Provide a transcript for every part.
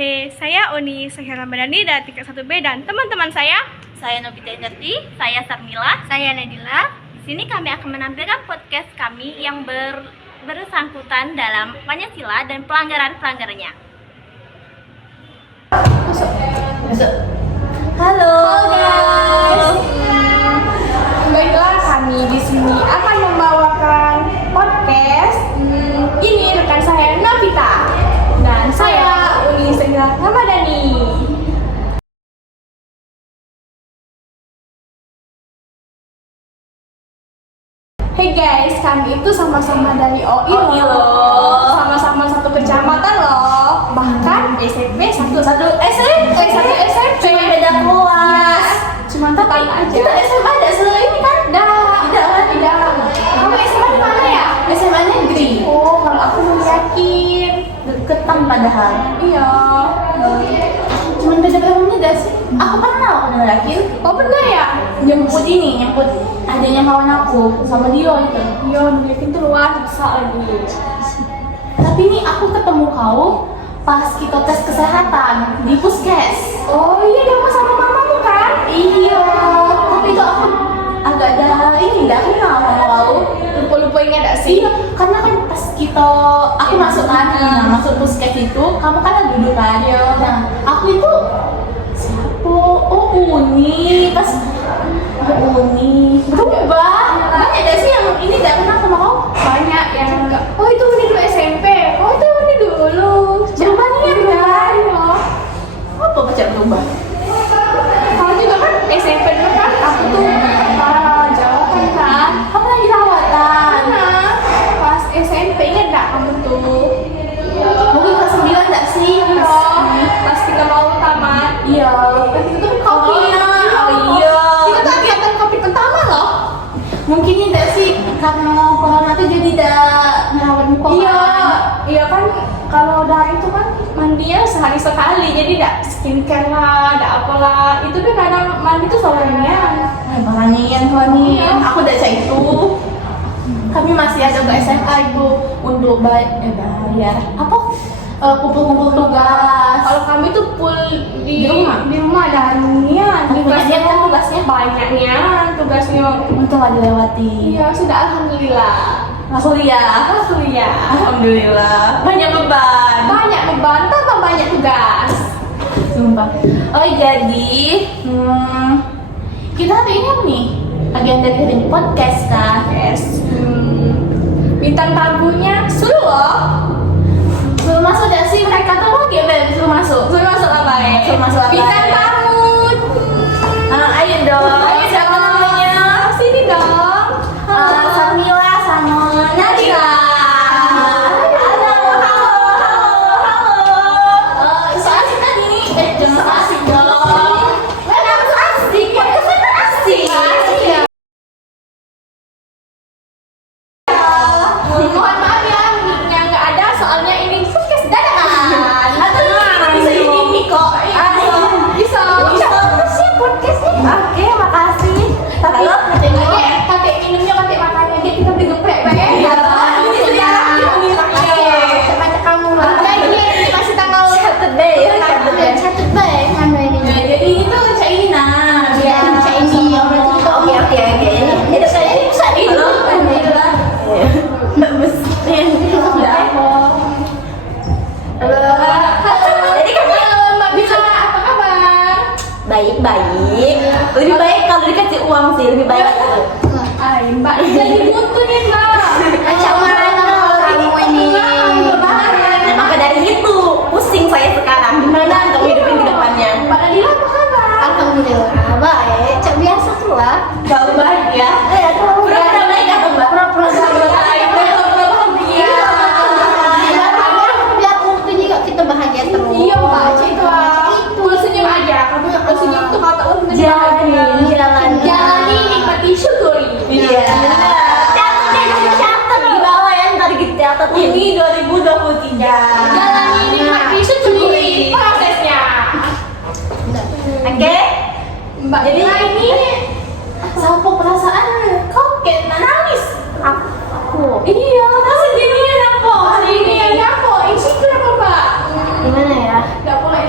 Saya Uni Sahira Ramadhani dari tingkat 1B dan teman-teman saya Novita Indarti, saya Sarmila, saya Nadila. Di sini kami akan menampilkan podcast kami yang bersangkutan dalam Pancasila dan pelanggaran-pelanggarannya. Halo guys. Baiklah, kami di sini akan membawakan podcast. Ini rekan saya Novita dan saya Uni Sahira Ramadhani. Hey guys, kami itu sama-sama dari OI loh. Sama-sama satu kecamatan loh. Bahkan SMP satu SMP. Cuma beda kelas. Cuma tetangga aja. Kita SMA ada ini kan? Tidak. Kamu SMA di mana ya? SMA negeri. Oh, kalau aku belum yakin. Deketan padahal. Iya. Cuman beda tahunnya gak sih? Aku pernah yakin. Oh pernah ya? Nyemput adanya kawan aku sama Dio itu. Iya, yakin tuh luar biasa lagi. Tapi nih aku ketemu kau pas kita tes kesehatan di puskes. Oh iya, kamu sama mamamu kan? Iya, tapi itu aku agak ada ini enggak kenal sama kau. Lupa ingat gak sih? Iya, karena kan pas aku masuk kan, masuk puskes itu, kamu kan ada duduk kan. Iya. Nah, aku itu siapa? Oh Uni, Uni. Berubah. Banyak gak sih yang ini gak kenal sama kau? Banyak yang enggak. Oh itu Uni dulu SMP. Oh itu Uni dulu. Berubah nih ya, berubah. Iya. Apa baca berubah? Kamu juga kan SMP dulu kan? Aku tuh jawatan kan. Kamu lagi rawatan. Nah, pas SMP ingat gak kamu tuh? Mungkin kelas 9 gak sih? Pas kita mau tamat. Iya. Pas itu tuh kopi. Iya. Kita tuh kegiatan kopi pertama loh. Mungkin ini gak sih karena corona tuh jadi ngerawat muka. Iya kan kalau dari itu kan mandinya sehari sekali, jadi tidak skincare lah, tidak apalah. Itu tuh kadang mandi tuh soalnya. Baranian. Iya. Aku udah cek itu. Kami masih ada ke SMA itu untuk bayar apa? Kumpul-kumpul tugas. Kalau kami tuh full Di rumah? di rumah dan nian Tugasnya kan tugasnya banyaknya tugasnya. untung ada lewati. Iya sudah alhamdulillah. Langsung ya. Alhamdulillah. Banyak beban. Banyak beban tambah banyak tugas. Sumpah. Oh jadi kita hari ini apa nih? Agenda dari podcast kan? Yes. Bintang tamunya suruh loh. Suruh masuk gak sih mereka tuh lagi suruh masuk? Suruh masuk apa ya? Suruh masuk apa? Bintang tamu. Ayo dong. Siapa namanya? Sini dong. Sarmila sama Nadila. Halo. So asik kan ini? Jangan so asik dong. Kenapa so asik? Podcast kan asik. Mohon maaf ya, mic-nya nggak ada soalnya ini podcast dadakan. Atau bisa ini kok. Bisa. Terus ya podcastnya. Oke, makasih. Tapi Kakek minumnya kakek makannya dia kita beli geprek bae. Iya. Sebanyak kamu lah. Ini masih tanggal Saturday ya, Saturday. Saturday mana ini? Nah, jadi itu China. Iya, China. Oke. Ini itu saya bisa ini. Alhamdulillah. Bagus. Ya. Jadi kamu Mbak Bila, apa kabar? baik. Lebih baik kalau dikasih uang sih, lebih baik. Mbak jadi butuh nih Mbak. Macam mana kamu ini? Nah, maka dari itu pusing saya sekarang. Gimana untuk hidupin ke depannya? Mbak Nadila apa kabar? Alhamdulillah baik, cak biasa tuh lah. Kalau bahagia, pura-pura baik atau mbak? Pura-pura bahagia. Bahagia. Biar waktu juga kita bahagia terus. Iya Mbak, itu full senyum aja. Kamu full senyum tuh kata orang Jalani. Nikmati syukuri. Iya. Catat di bawah ya, ntar dicatat ini 2023. Jalani nikmati syukuri prosesnya. Oke. Mbak Jadi Bila ini sampo perasaan kok kayak nangis. Aku. iya, masih gini ya Nampo. Hari ini ya Nampo. Insecure apa Mbak? Gimana ya? Gak boleh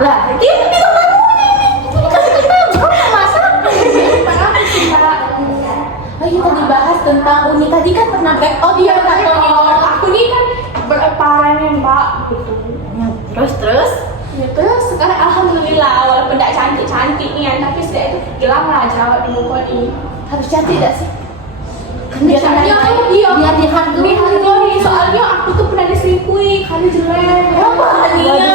Lah, dia bilang tamunya ini. Ini kan kita tahu kamu masak. Kenapa sih Mbak? Oh iya tadi bahas tentang Uni tadi kan pernah break out Iya, ya katanya. aku nih kan parahnya Mbak. Gitu. Terus Ya, terus sekarang alhamdulillah walaupun tidak cantik-cantik nih tapi sudah itu hilang lah jerawat di muka ini. harus cantik gak sih? Biasanya iya biar dihargai. dihargai soalnya aku tuh pernah diselingkuhi karena jelek. Apa Iya.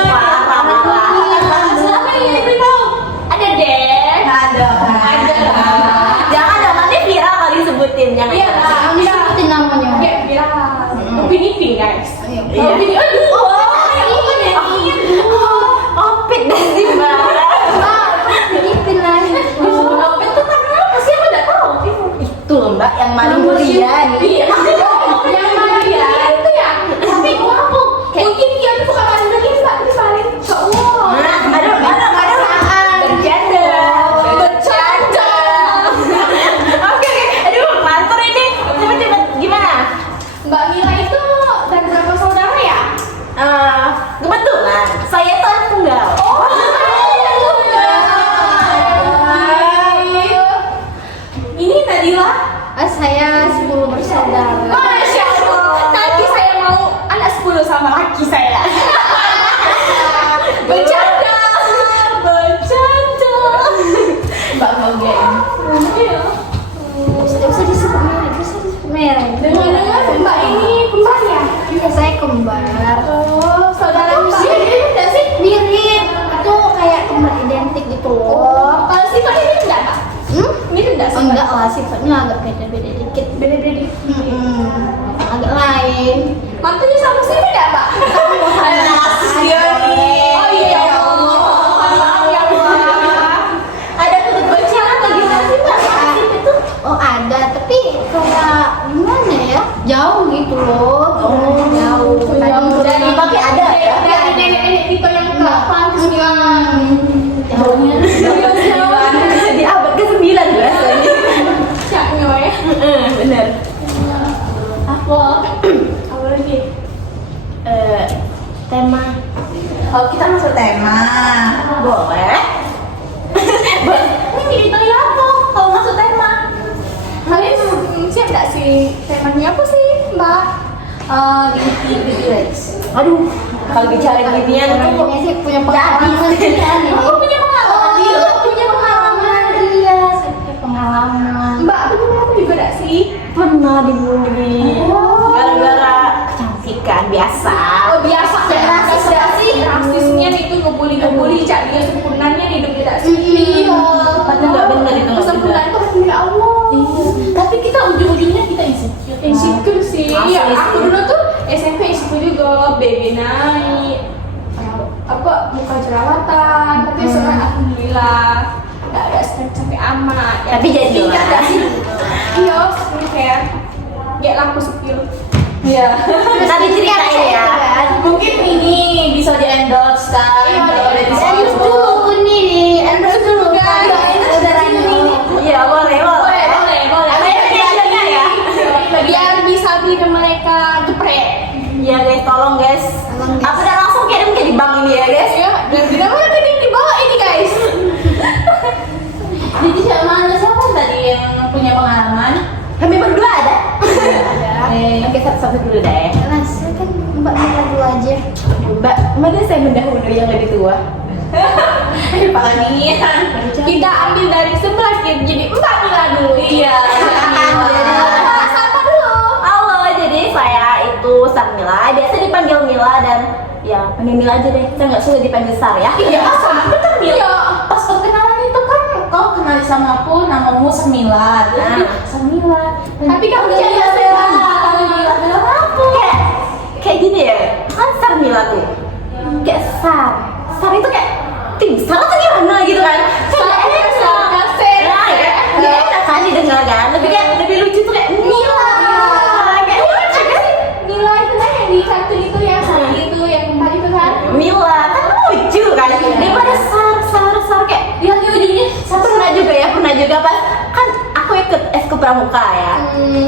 Selama ini aku tahu ada deh. Ada. Jangan dong nanti viral kali sebutin jangan. Iya lah. Kamu sebutin namanya. Kayak viral. Upin Ipin guys. Ayo. Iya. Upin Ipin. Opit dah sih mbak. Ipin lagi. Upin tuh kan apa sih aku nggak tahu. Itu loh mbak yang maling durian. Iya. Yang mana dia itu ya. Tapi aku mungkin dia tuh bukan paling begini mbak, itu paling cowok. Ada bercanda. Bercanda. Oke, aduh mantur ini. Coba gimana? Mbak Mila itu dan berapa saudara ya? Kebetulan saya tuh anak tunggal. Oh, ini Nadila. Saya 10 bersaudara. Masya Allah. Nanti saya mau anak 10 sama laki saya. Bercanda. Mbak Goge. Iya. Bisa disebut merek, bisa disebut merek. Dengar-dengar Mbak ini kembar ya? Iya, saya kembar. Oh, saudara Mbak ini enggak sih? Mirip, itu kayak kembar identik gitu loh. Kalau sifat ini enggak, Pak? Ini enggak sih? Enggak lah, sifatnya agak beda-beda dikit. Beda-beda dikit. Agak lain. Mantunya sama sih enggak, Pak? Rasis dia nih. Oh iya ya Allah. Maaf ya Allah. Ada kutub bocil atau gimana sih mbak? Itu Oh ada, tapi kayak gimana ya? Jauh gitu loh. Jauh. tapi ada ya. Dari nenek-nenek kita yang ke-8 ke 9. Jauhnya. Di abad ke-9 biasanya. Caknya ya. Bener. Apa? Apa lagi? Tema. Kalau kita masuk tema, Boleh. Ini kita ya apa? Kalau masuk tema. Kalian siap nggak sih? Temanya apa sih, Mbak? Aduh, kalau bicara ginian tuh Orangnya sih punya pengalaman sih kan ini. Aku punya pengalaman. Iya, punya pengalaman. Iya, saya punya pengalaman. Mbak, punya apa juga nggak sih? pernah dibully Oh. gara-gara kecantikan biasa. Oh biasa ya. Rasis nggak sih? Rasisnya itu ngebully cak dia sempurnanya hidup tidak sipil. Padahal nggak benar itu, nggak Kesempurnaan benar. itu hanya milik Allah. Tapi kita ujung-ujungnya kita insecure. Insecure sih. Asli Ya, sih. aku dulu tuh SMP insecure juga, baby naik. Apa muka jerawatan, tapi sekarang alhamdulillah nggak ada sampai amat. Ya, Tapi jadi nggak ada lah. sih. Iya, skincare. Ya laku sepil. Iya. Tapi ceritain ya. mungkin ini bisa di endorse kan? Iya, Kalau udah di Endorse dulu nih, di endorse dulu kan. Endorse dulu. Iya boleh boleh. Boleh. Ada hadiahnya ya. Biar bisa beli ke mereka jepret. Iya guys, tolong guys. Tolong, guys. Aku udah langsung kirim ke di bank ini ya guys. Ya, dan tidak mana tadi di bawah ini guys. Jadi siapa tadi yang punya pengalaman? Kami berdua ada. Ada. Oke satu-satu dulu deh. Nah, saya kan Mbak Mila dulu aja. Mbak, mana saya mendahului yang lebih tua? Pengalaman. Kita ambil dari 11 jadi 4 Mila dulu. Iya. Sama dulu. Halo, jadi saya itu Sarmila, biasa dipanggil Mila dan ya panggil Mila aja deh. Saya nggak suka dipanggil Sar ya. Iya, sama betul Mil. Iya. Pas perkenalan itu kan kau kenal sama aku, namamu Semila. Jadi Nah. Semila. Tapi kamu Panggil jangan Mila Semila. Panggil Mila bilang apa? Kayak gini ya, kan Sarmila tuh kayak Sar. Sar itu kayak tim Sar atau gimana gitu kan? Sar, Kayak Sar, Sar. Nah, ya, nggak enak kan didengar kan? Lebih lucu tuh kayak Mila. Kayak lucu kan? Mila itu kan yang di satu itu yang satu itu yang empat itu kan. Mila kan lucu kan? Daripada Sar kayak Yang di ujungnya pernah juga pas kan aku ikut esko pramuka ya.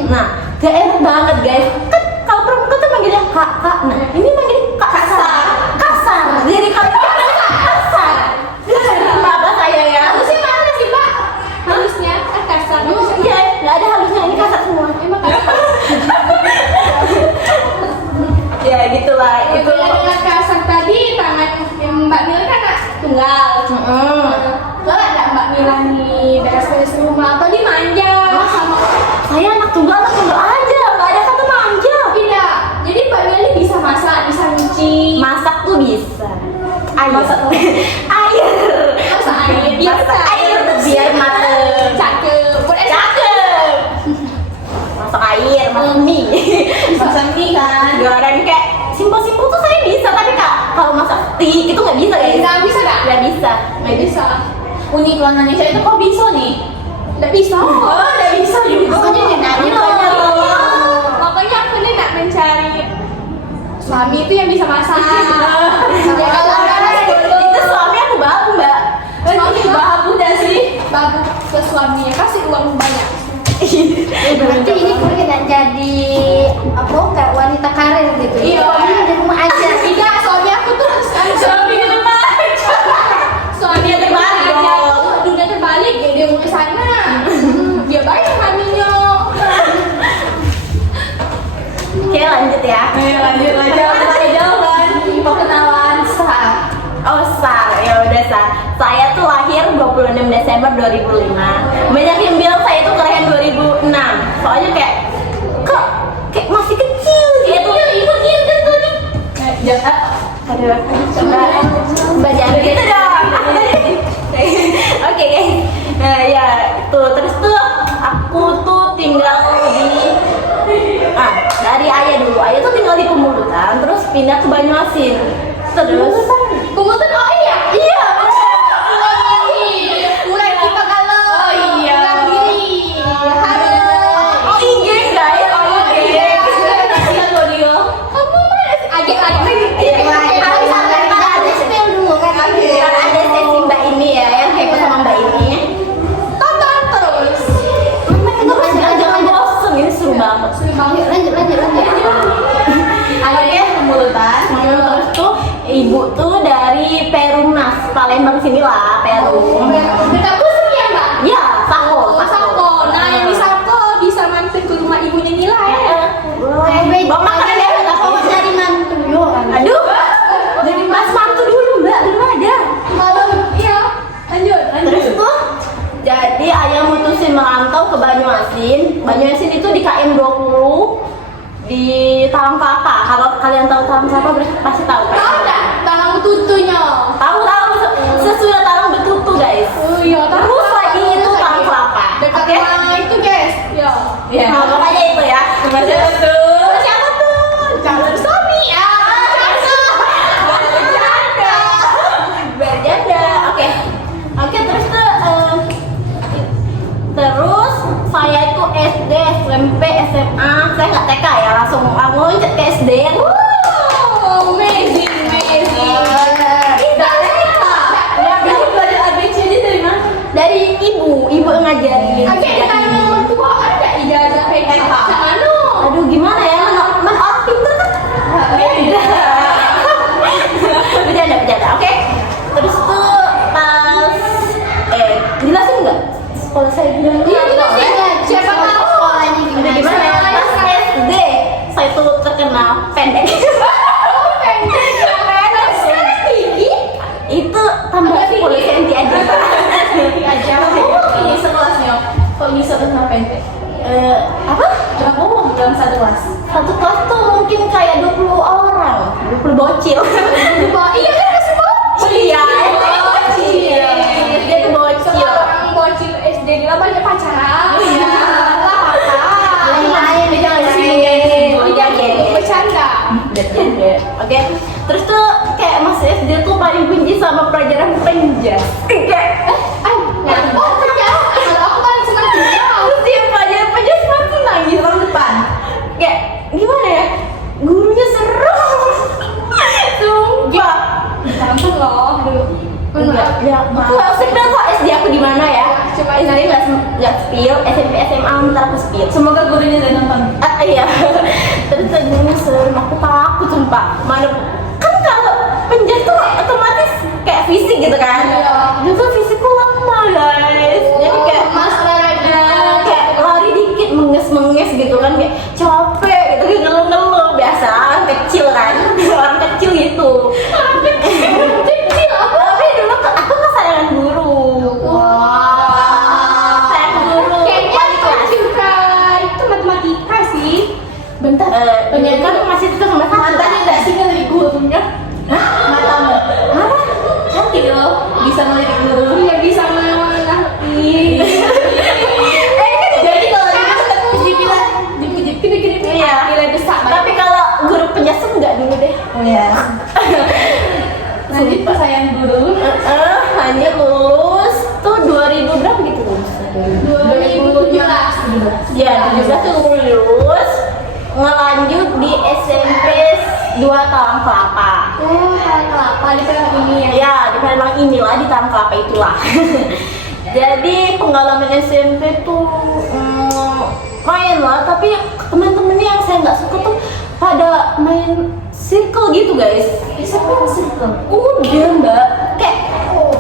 Nah, gak enak banget guys. Kan kalau pramuka tuh manggilnya kak. Nah, ini manggilnya kasar. Jadi kalau kasar. Masak air. Masa air biasa. Masak air biar mateng. Cakep. Cakep. Masak air, masak mie. masak mie kan. Jualan kayak simpel-simpel tuh saya bisa, tapi kak kalau masak tea itu nggak bisa guys. Nggak bisa nggak? Nggak bisa. Nggak bisa. Unik Indonesia itu kok bisa nih? Nggak bisa. Oh, nggak bisa juga. Makanya dia nanya Makanya aku nih nak mencari suami itu yang bisa masak. Ya kalau Itu suami aku babu mbak. suami babu dah sih. bagus ke suaminya kasih uang banyak. berarti ini kuliah nak jadi apa kayak wanita karir gitu. Iya. Suaminya di rumah aja. Tidak, suami aku tuh Suami di rumah aja. suami Dia terbalik aja. dong. Dunia terbalik ya dia mau ke sana. Dia bayar kaminya. Oke lanjut ya. Ayo lanjut aja. Jawaban. Perkenalan sah. Oh Sar, ya udah Sar. Saya tuh lahir 26 Desember 2005. Banyak yang bilang saya tuh kelahiran 2006. Soalnya kok kayak masih kecil gitu. Ibu diam kan tuh nih. Jangan. Aduh, coba Mbak jangan gitu dong. Oke guys. Nah ya itu terus tuh aku tuh tinggal dari ayah dulu. Ayah tuh tinggal di Pemulutan, terus pindah ke Banyuasin. Terus Pembuatan oh iya. iya. Mulai kita kalau Oh iya. ulang diri. Halo. Oh iya guys, oh iya. Kasihan loh dia. Kamu mana sih? Agak lagi. Harus sampai pada ada spell dulu kan. Kan ada sesi Mbak ini ya, yang heboh sama Mbak ini. Tonton terus. Jangan bosen, ini seru banget. Yuk, lanjut. Ayahnya Pemulutan. Terus tuh ibu tuh dari Perumnas, Palembang sini lah, Perum. Dekat Pusri ya mbak? Ya, Sako. Sako. Nah yang di Sako bisa mampir ke rumah ibunya Nila ya. Bawa makanan ya, Kamu dari mantu yuk. aduh, dari Mas Mantu dulu Mbak, belum ada. Kalau iya lanjut. Terus tuh, jadi ayah mutusin merantau ke Banyuasin. Banyuasin itu di KM 20 di Talang Kelapa. Kalau kalian tahu Talang Kelapa pasti tahu kan? Tahu nggak? Talang tutunya. Tahu sesudah Talang Betutu guys. Oh iya. Terus lagi itu Talang Kelapa. Dekat Oke? rumah itu guys. Ya. Iya. Nah, pokoknya itu ya. Betul. Siapa tuh? Calon suami ya. Berjanda. Oke, terus tuh terus saya itu SD, SMP, SMA. Saya nggak TK ya, langsung loncat ke SD. Wow, amazing. Kamu belajar ABCD dari mana? Dari ibu yang ngajarin. Oke, tanya orang tua ada ijazah PK. Mana? Aduh, gimana ya? Orang pinter kan? Bercanda. Oke. Terus tuh pas jelasin nggak? Sekolah saya bilang Iya, jelasin. Siapa tahu Sekolahnya Udah gimana ya? Pas SD saya tuh terkenal pendek. Itu tambah 10 cm aja. Ini sekelasnya. Kok bisa kenal pendek? Apa? Berapa orang dalam satu kelas? Satu kelas tuh mungkin kayak 20 orang, 20 bocil. Iya kan masih bocil. Iya, Bocil. dia tuh bocil. Seorang bocil SD dia banyak pacaran. Iya. Lain-lain Dia jangan di sini lain. guys. Oh iya, bercanda. Oke, terus tuh kayak masih SD tuh paling benci sama pelajaran penjas. Oh ternyata kalau aku paling senang dia. Terus dia pelajaran penjas pasti nangis orang depan. Kayak gimana ya? Gurunya seru. Sumpah. Gampang loh dulu. Enggak, aku nggak usah bilang kok SD aku di mana ya. Cuma SD nggak spill, SMP SMA ntar aku spill. Semoga gurunya udah nonton. Iya. Terus tadinya serem, aku takut sumpah. Mana kan kalau penjas tuh otomatis kayak fisik gitu kan? Iya. Dia tuh fisikku lemah guys. Jadi kayak kayak lari dikit menges gitu kan, kayak capek gitu, kayak ngeluh-ngeluh biasa orang kecil kan, orang kecil gitu. Kecil apa? Tapi dulu aku kesayangan guru. Sayang guru. Kayaknya aku suka itu matematika sih. Bentar. Ternyata masih itu sama Mantannya nggak sih dari gurunya? Matamu. Apa? SMP 2 Talang Kelapa. Oh, Talang Kelapa di Palembang ini ya. Ya, di Palembang inilah, di Talang Kelapa itulah. Jadi pengalaman SMP tuh main lah, tapi teman-temannya yang saya nggak suka tuh pada main circle gitu guys. Siapa circle? Udah mbak, kayak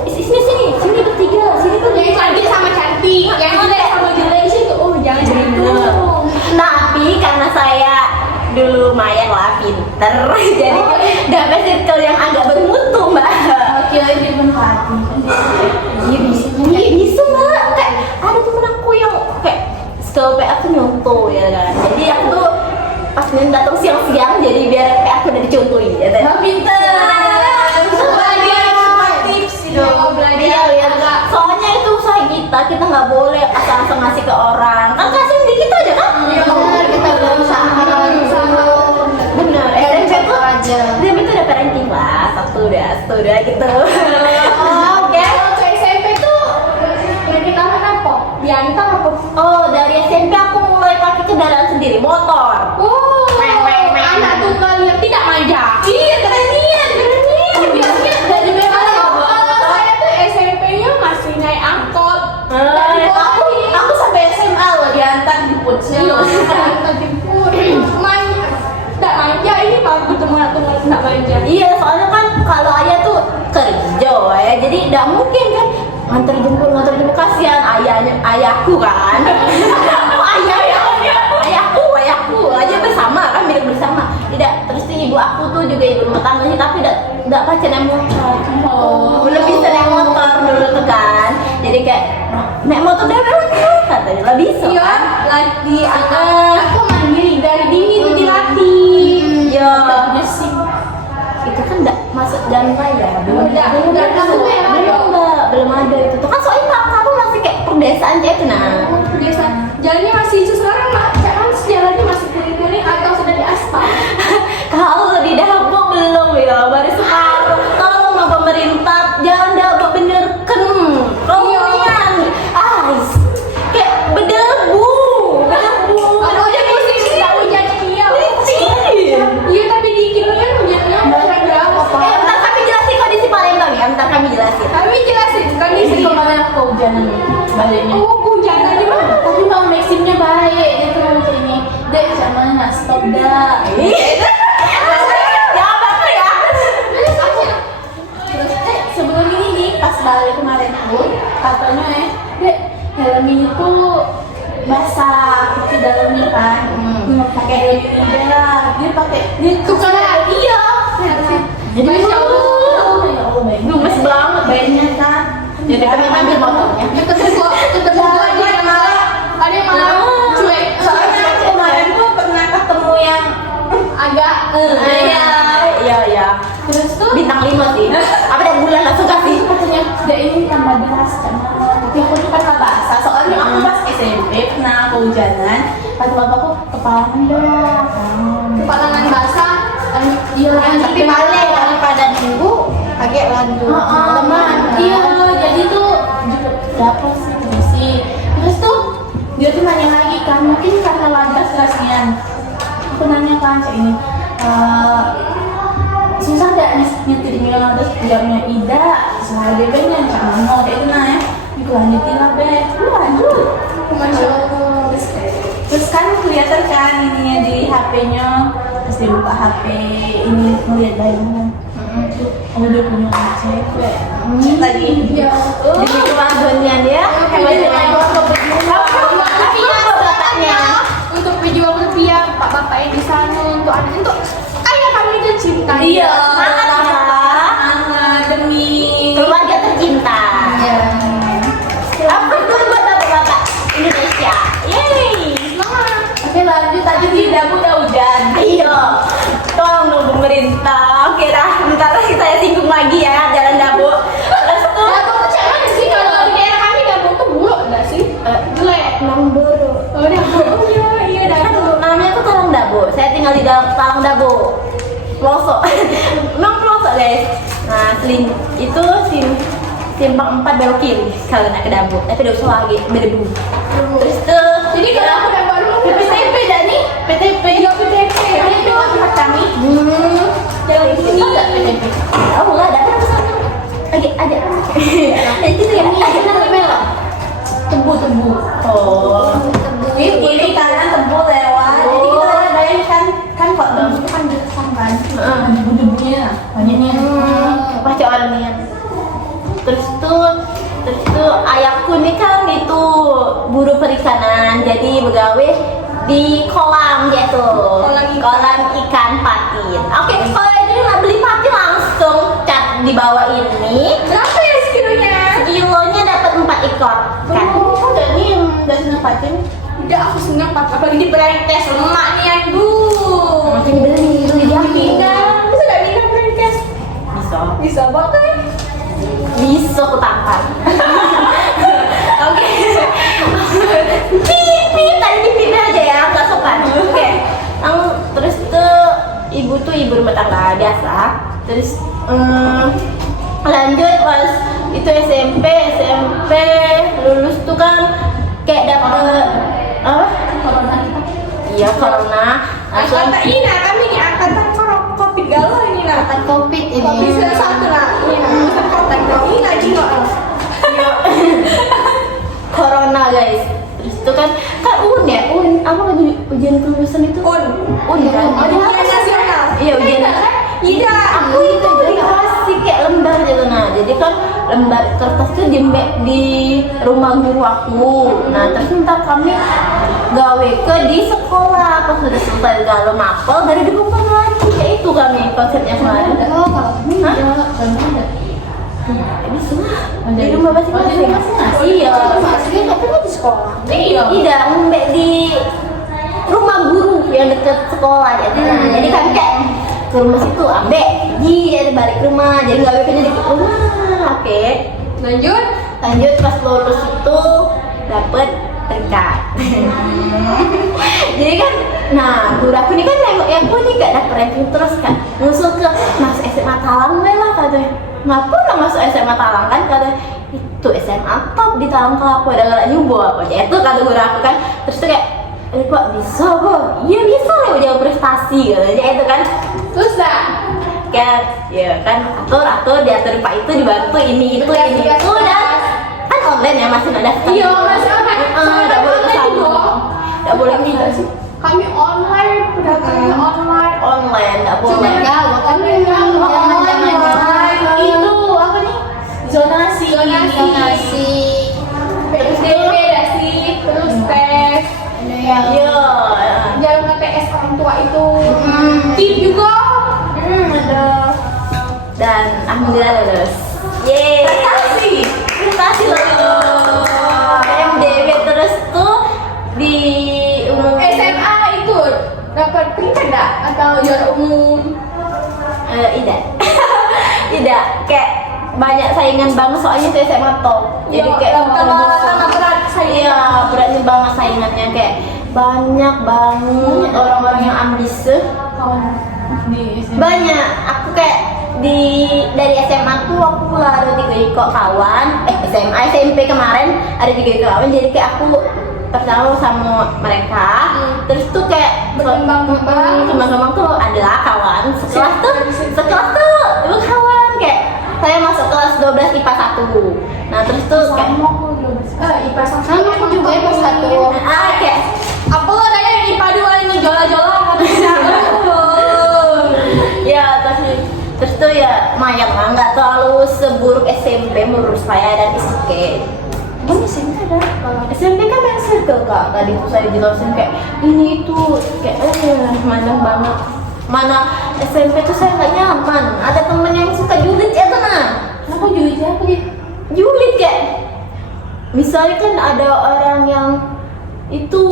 sini bertiga, sini tuh Yang cantik sama cantik, yang jelek sama jelek sih tuh. Oh, jangan gitu. Tapi karena saya dulu lumayan lah pinter, jadi dapet circle yang agak bermutu mbak. Kirain dia manfaatin. Iya bisa mbak, kayak ada temen aku yang kayak skill PA tuh nyontoh ya kan. Jadi aku tuh pas datang siang-siang, jadi biar PA aku udah dicontohin ya kan. Pinter. Iya, soalnya itu usaha kita nggak boleh asal-asal ngasih ke orang. Kan kasih dikit aja kan? Benar, kita udah usaha. Bener, SMP tuh aja. SMP tuh udah parenting lah, satu udah gitu. Oke. Kalau ke SMP tuh yang kita apa? Yang kita apa? Oh, dari SMP aku mulai pakai kendaraan sendiri, motor. Oh, anak tunggal yang tidak manja. Iya, kerenian. Biasanya dari kalau saya tuh SMP-nya masih naik angkot. Aku sampai SMA loh diantar jemput. Serius. Manja, tidak manja ini bagus teman-teman tidak manja. Iya, soalnya kan kalau ayah tuh kerja ya, jadi tidak mungkin kan nganter jemput kasihan ayahku kan. ayahku aja bersama kan, milik bersama. Tidak, terus tuh ibu aku tuh juga ibu rumah tangga sih, tapi tidak pacar naik motor. Lebih bisa naik motor dulu tuh kan. Jadi kayak naik motor deh katanya lah bisa Iya, kan. lagi aku mandiri dari dini tuh dilatih. Iya. Punya SIM. Itu kan enggak masuk jalan raya. Udah Belum ada itu tuh kan, soalnya kamu masih kayak perdesaan aja tuh nah. Biasa jalannya masih sekarang kan jalannya masih kuning-kuning atau sudah diaspal. Kalau di Dapok belum ya, baru separuh. Tolong sama pemerintah, jangan Dapok benerkan. Romian, kayak berdebu. Kalau aja musim tidak hujan iya. Licin. Iya tapi dikit kan hujannya berapa? Bentar kami jelasin kondisi Palembang ya, bentar kami jelasin. Kami jelasin kondisi. Ini kemarin aku kehujanan baliknya. Oh, hujan di mana? Tapi mau maximnya baik, dia tuh ngomong kayak ini. Dek, jangan nggak stop dah. Ya apa ya? Terus sebelum ini nih, pas balik kemarin pun katanya Dek, helm ini tuh basah ke dalamnya kan. Pakai helm ini dah. Dia pakai Tukar iya. Jadi Masya Allah. ya Allah baik. Gemes banget Baiknya kan. Jadi kami ambil motornya. Ketemu ada yang malah cuek. Soalnya aku kemarin tuh pernah ketemu yang Agak Iya. terus tuh Bintang 5 sih. Apa yang bulan nggak suka sih? katanya Dek ini tambah deras karena tapi aku tuh kan nggak basah. Soalnya aku pas SMP pernah kehujanan. Kata bapakku kepalangan dong. kepalangan basah. Iya, Tapi balik daripada nunggu pakai lanjut. teman. Iya, jadi tuh juga dapet sih. Terus tuh dia tuh nanya lagi kan, mungkin karena lantas kasihan. Aku nanya kan kayak ini, susah gak nyetir ini kalau terus jawabnya Ida, soal DP-nya cak mau kayak itu nah ya. Dilanjutin lah Beb, lanjut. Masya Allah. Terus kan kelihatan kan ininya di HP-nya, terus dia buka HP ini ngeliat bayangan. Oh dia punya anak cewek. Tadi Ya. Demi keluarganya dia. Untuk pejuang rupiah, bapak-bapak yang di sana untuk anak untuk ayah kami itu cinta. Iya, Semangat ya. semangat demi Keluarga tercinta. Iya. Apa itu buat bapak-bapak Indonesia? Yeay. Oke lanjut tadi tidak udah hujan. Ayo, tolong dong pemerintah. Oke dah, bentar lagi saya singgung lagi ya jalan Dabu. Terus tuh Dapur tuh cek mana sih kalau di daerah kami dapur tuh buruk nggak sih? Jelek. Mangboro. Oh dapur. Oh iya Kan dapur. namanya tuh Talang Dabu. Saya tinggal di dalam Talang Dabu. Pelosok. Memang pelosok guys. Nah, itu simpang 4 belok kiri kalau naik ke Dabu. Tapi udah usah lagi berdebu. Terus tuh Jadi kalau aku dapat dulu PTP dah nih, PTP. Iya PTP. PTP pacar. debu-debunya banyaknya. Pasti orangnya. Terus tuh ayahku nih kan itu buru perikanan, jadi begawe di kolam gitu, kolam ikan patin. Oke, kalau ini nggak beli patin langsung cat di bawah ini. Berapa ya sekilonya? Kilonya dapat 4 ekor kan? Oh, jadi udah seneng patin. Udah aku seneng pak, apalagi di Brengkes lemak nih aduh. Makin beli dia Pindah, bisa gak pindah Brengkes? bisa. Bisa banget. Bisa kutampar. Oke. Pipit tadi pipit aja ya, nggak sopan. Oke. Terus tuh ibu rumah tangga biasa. Terus lanjut pas itu SMP lulus tuh kan kayak dapet Corona kita. iya corona langsung Angkatan ini nah kami nih angkatan COVID galau ini nah. Akan covid ini. Covid sudah satu lah. Ini nah angkatan ini lagi nggak. corona guys. Terus itu kan apa lagi ujian kelulusan itu Un kan ujian nasional. iya ujian Tidak. aku itu dikasih kayak lembar gitu nah jadi kan lembar kertas tuh di rumah guru aku nah terus ntar kami gawe ke di sekolah pas sudah selesai galau mapel dari dikumpul lagi kayak itu kami konsepnya kemarin Oh, kalau kami Hah? enggak. bisa di rumah masing-masing iya Masih tapi kan di sekolah. Iya. tidak ngembek di rumah guru yang deket sekolah jadi jadi kan kayak ke rumah situ ambek jadi balik ke rumah jadi nggak bikinnya di rumah oke lanjut pas lulus itu dapet terikat jadi kan nah guru aku ini kan nengok ya aku nih gak dapet ranking terus kan ngusul ke masuk SMA Talang lah katanya ngapa lah masuk SMA Talang kan katanya itu SMA top di Talang Kelapa ada gak nyoba apa itu kata guru aku kan terus tuh kayak kok bisa kok iya bisa lah jauh prestasi katanya itu kan Terus dah. kan ya kan atur diatur pak itu dibantu ini itu dan kan online ya masih ada Iya masih online. nggak boleh kesana nggak boleh nih Kami online, pendaftarannya online. nggak boleh Kalau kan memang Online. Itu apa nih? Zonasi. donasi. PSBB dah sih, terus tes. Ada yang iya Jangan nge-TS orang tua itu. Tip juga. Ada. dan alhamdulillah lulus yeay prestasi lulus MDB terus tuh di umum SMA itu dapat peringkat enggak atau juara umum? tidak tidak kayak banyak saingan banget soalnya itu SMA top jadi kayak tambah berat saya. iya beratnya banget saingannya kayak banyak banget orang-orang yang ambisius Kawan di SMA. banyak aku kayak dari SMA tuh aku lah ada 3 ikut kawan SMA SMP kemarin ada 3 ikut kawan jadi kayak aku pertama sama mereka terus tuh kayak kembang-kembang tuh adalah kawan sekelas tuh itu kawan kayak saya masuk kelas 12 IPA 1 nah terus tuh kayak IPA sama aku juga IPA 1. kayak apa lo ada yang IPA 2 ini jola-jola nggak bisa. ya terus tuh ya lumayan lah nggak terlalu seburuk SMP menurut saya dan SMP Emang di sini ada kalau SMP kan main circle kak tadi tuh saya jelasin kayak ini itu kayak macam banget mana SMP tuh saya nggak nyaman ada temen yang suka julid ya tenang Kenapa julid apa dia? julid kayak misalnya kan ada orang yang itu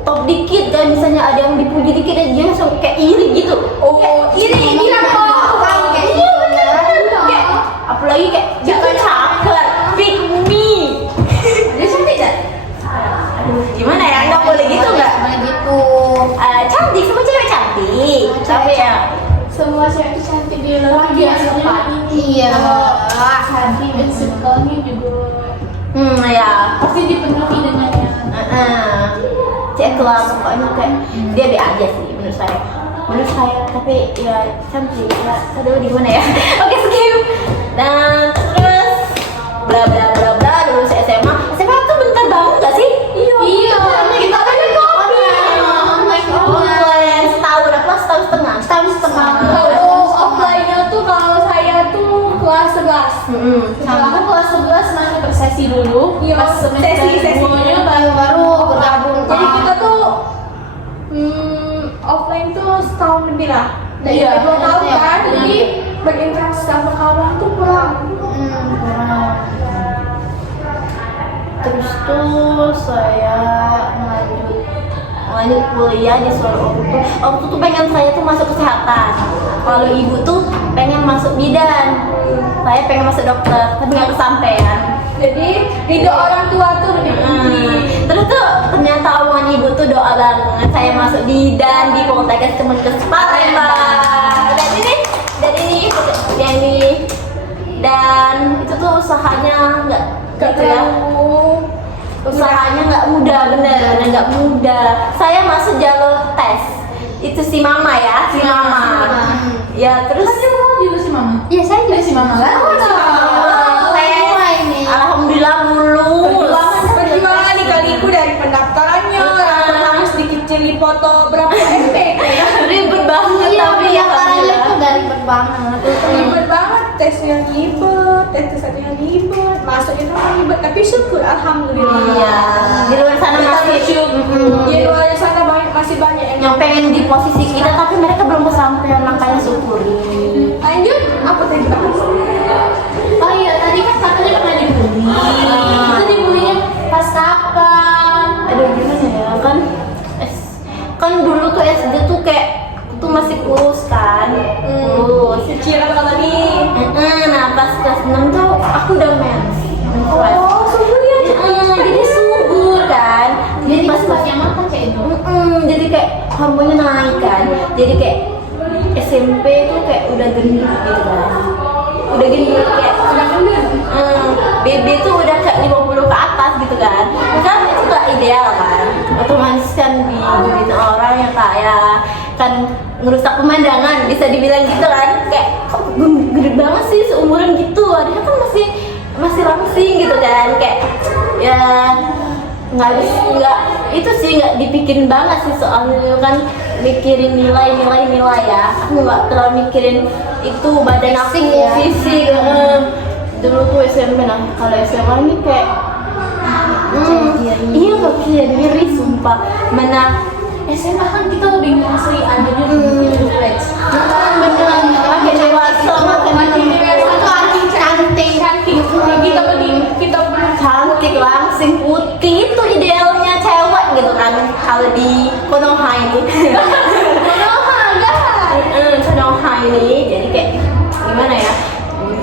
top dikit kan misalnya ada yang dipuji dikit dan dia langsung kayak iri gitu kayak iri bilang kok kayak iya bener kayak apalagi kayak dia tuh cakep pick me dia cantik kan aduh gimana ya nggak boleh gitu nggak gitu. cantik semua cewek cantik tapi ya Semua cewek itu cantik di lelaki aslinya ini. Iya. Cantik dan circle-nya juga ya pasti dipenuhi dengan yang cek lah pokoknya kayak dia be aja sih menurut saya tapi ya cantik ya aduh di mana ya oke skip dan terus bla bla bla bla lulus SMA tuh bentar banget gak sih Iya. kita kan online setahun setengah kelas 11 masih per sesi dulu. Iya, Pas semester sesi. 2-nya baru bergabung. Jadi kita tuh offline tuh setahun lebih lah. Dari Iya, 2 tahun iya. kan. Jadi berinteraksi sama kawan tuh kurang. Terus tuh saya lanjut kuliah di Solo. Waktu tuh pengen saya tuh masuk kesehatan. Kalau ibu tuh pengen masuk bidan. Saya pengen masuk dokter, tapi nggak kesampaian. Jadi ridho orang tua tuh lebih tinggi. Terus tuh ternyata omongan ibu tuh doa banget saya masuk bidan di Poltekkes Kemenkes Palembang. Dan itu tuh usahanya nggak gitu ya. Usahanya nggak mudah, bener nggak mudah. Saya masuk jalur tes itu si mama ya, si mama. Ya terus juga sih mama. Iya, saya juga Si mama kan. alhamdulillah lulus. Perjuangan dikaliku dari pendaftarannya, harus dikecili foto berapa MP ya. Ribet banget Iya, tapi pendaftarannya tuh alhamdulillah. dari ribet banget. Ribet banget, tesnya ribet, tesnya ribet, masuknya kan ribet, tapi syukur alhamdulillah. Iya, di luar sana masih Di luar sana masih banyak yang pengen di posisi kita tapi mereka belum kesampaian, makanya syukuri. Lanjut, apa tadi bahas? Oh iya, tadi kan katanya pernah dibully. Itu dibulinya pas kapan? Aduh gimana ya, kan dulu tuh SD tuh kayak aku tuh masih kurus kan, kurus. Kecil apa nih? Nah pas kelas 6 tuh aku udah mens. Oh, subur ya. Jadi subur kan. Jadi Pas pas banyak makan kayak itu. jadi kayak hormonnya naik kan. Jadi kayak SMP tuh kayak udah gendut gitu kan. Udah gendut kayak Udah gendut. BB tuh udah kayak 50 ke atas gitu kan. Kan itu gak ideal kan. Otomatis kan dibully orang yang kaya kan ngerusak pemandangan, bisa dibilang gitu kan. Kayak kok gede banget sih seumuran gitu. Dia kan masih langsing gitu kan. Kayak ya nggak itu sih nggak dipikirin banget sih, soalnya kan mikirin nilai ya. Aku nggak terlalu mikirin itu badan aku Fisik ya. fisik. Dulu tuh SMP, nah kalau SMA ini kayak iya nggak percaya diri sumpah. Mana SMA kan kita lebih ngasih adanya privilege. beneran makin dewasa makin Cantik. Kita belum cantik, langsing, putih, itu idealnya cewek gitu kan kalau di Konoha ini. Konoha ini jadi kayak gimana ya,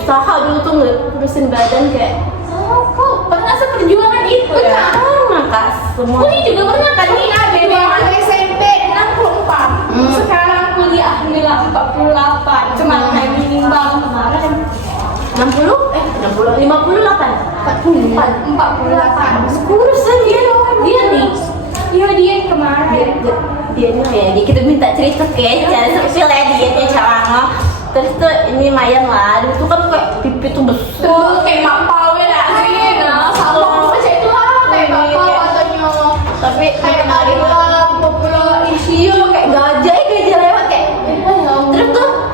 usaha dulu tuh ngurusin badan kayak Kok pernah seperjuangan itu ya? ngangkas semua. Uli juga pernah kan nih Dari waktu SMP 64. Sekarang kuliah alhamdulillah 48. Cuma kayak minimal kemarin 58 48. kurus kan dia nih. Iya dia yang kemarin. Dia ya kita minta cerita kece sepil ya dietnya celana. Terus tuh ini lumayan lah, dulu tuh kan kayak pipi tuh besar. Tuh kayak bakpao ya nah. Sama macam itu lah kayak bakpao katanya. Tapi Kayak Maria populer Iya kayak gajah lewat kayak. Terus tuh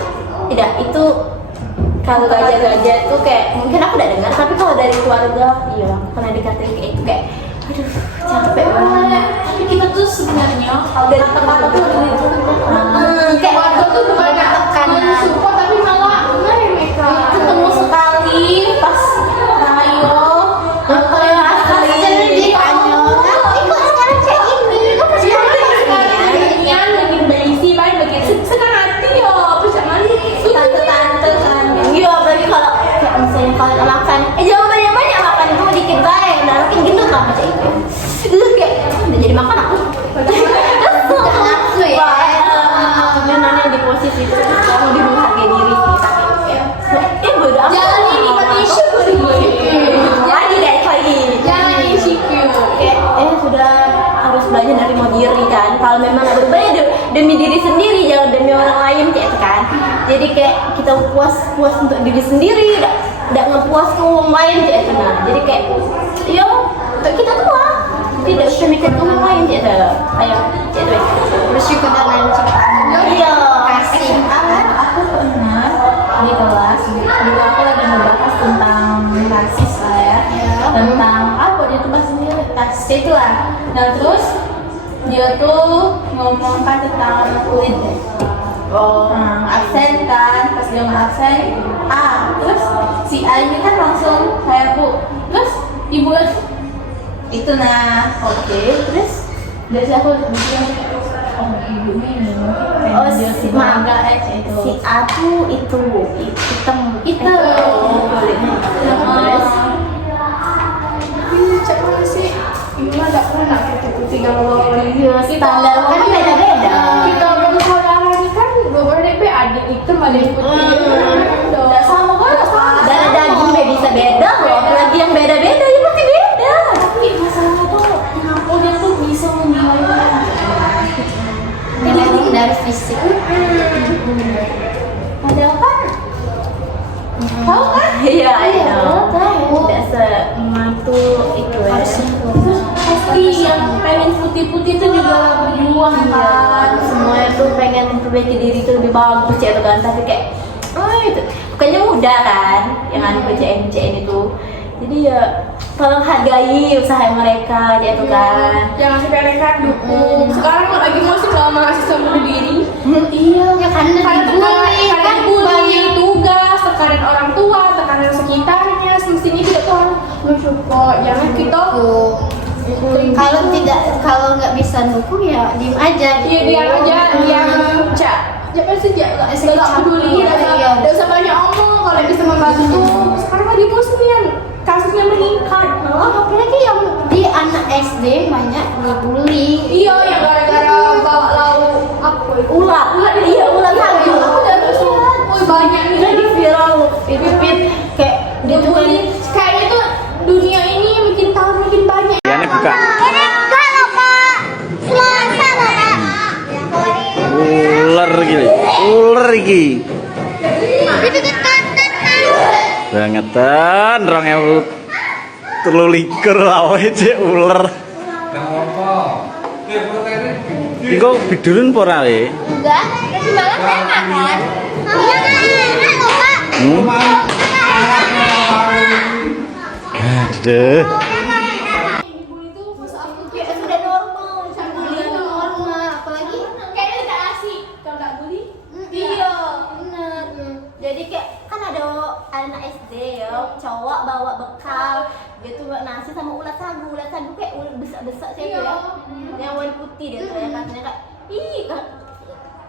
tidak itu kalau gajah tuh kayak mungkin aku udah dengar, tapi kalau dari keluarga iya pernah dikatain kayak itu kayak aduh capek banget. Tapi kita tuh sebenarnya kalau Dan kata-kata tuh lebih kayak warga tuh banyak tekanan support tapi malah mereka ketemu sekali pas Rayo tante-tante kan. Iya apalagi kalau kayak misalnya kalau makan jangan banyak makan tuh dikit baik, nah makin gendut lah macam itu. Itu kayak udah jadi makan aku. nafsu ya. Benar yang di posisi itu kamu di menghargai diri sih, tapi bodo amat. Jangan ini mati syukur Lagi guys lagi. jangan insecure. Kayak sudah harus belajar nerima diri kan. Kalau memang berbeda demi diri sendiri, jangan demi orang lain kayak itu kan. Jadi kayak kita puas untuk diri sendiri, tidak ngepuas ke orang lain kayak itu. Nah, jadi kayak yo untuk kita tua tidak usah mikir ke orang lain kayak itu. Ayo kayak itu. Bersyukur dengan ciptaan. Iya. Kasih. aku pernah di kelas dulu aku lagi ngebahas tentang rasis itu lah. Nah terus dia tuh ngomongkan tentang kulit deh. Absen kan, pas dia absen terus si A ini kan langsung kayak Bu, terus ibu itu oke, terus dari aku bilang ibu ini si A tuh itu hitam Terus cek mana sih? Gimana gak pernah putih-putih kalau standar kan beda-beda. kita bersaudara ini kan beberapa adik itu ada yang putih. udah sama banget Darah daging bisa beda loh, apalagi yang beda-beda ya pasti beda. tapi masalahnya tuh kenapa dia tuh bisa menilai orang Dilihat dari fisik. padahal kan tahu kan Iya, tahu tidak sematu itu ya. pasti yang pengen putih-putih itu juga berjuang kan Semuanya tuh pengen memperbaiki diri itu lebih bagus ya kan, tapi kayak itu bukannya mudah kan yang BCN itu. Jadi ya tolong hargai usaha mereka ya tuh kan. Jangan sampai mereka dukung. Sekarang lagi masih kalau mahasiswa bunuh diri. iya Ya karena dibully Karena kan dibully, tugas, tekanan orang tua, tekanan sekitarnya, semestinya kita tuh harus bersyukur. Jangan kita kalau nggak bisa dukung ya diem aja. Iya dia aja yang siapa sih nggak peduli, Iya. nggak usah banyak omong. Kalau bisa membantu tuh sekarang lagi musim yang kasusnya meningkat. Apalagi yang di anak SD banyak dibully. Iya yang gara-gara bawa lauk apa itu? Ulat lagi. Aku udah lihat, banyak nih. Jadi viral itu kayak dia tuh kan Kayaknya tuh dunia ini makin tahun makin banyak. Ya, ini buka. Ular iki. Bangetan 2023 awe cek ular. Iku bidurun apa ora we? Enggak, tadi malam saya makan. Aduh. Sudah normal, bully itu normal, apalagi Kayaknya udah asik kalau nggak bully. iya, benar. jadi kayak kan ada anak SD ya cowok bawa bekal dia tuh bawa nasi sama ulat sagu kayak ulat besar sih itu ya yang warna putih dia tuh ya katanya kayak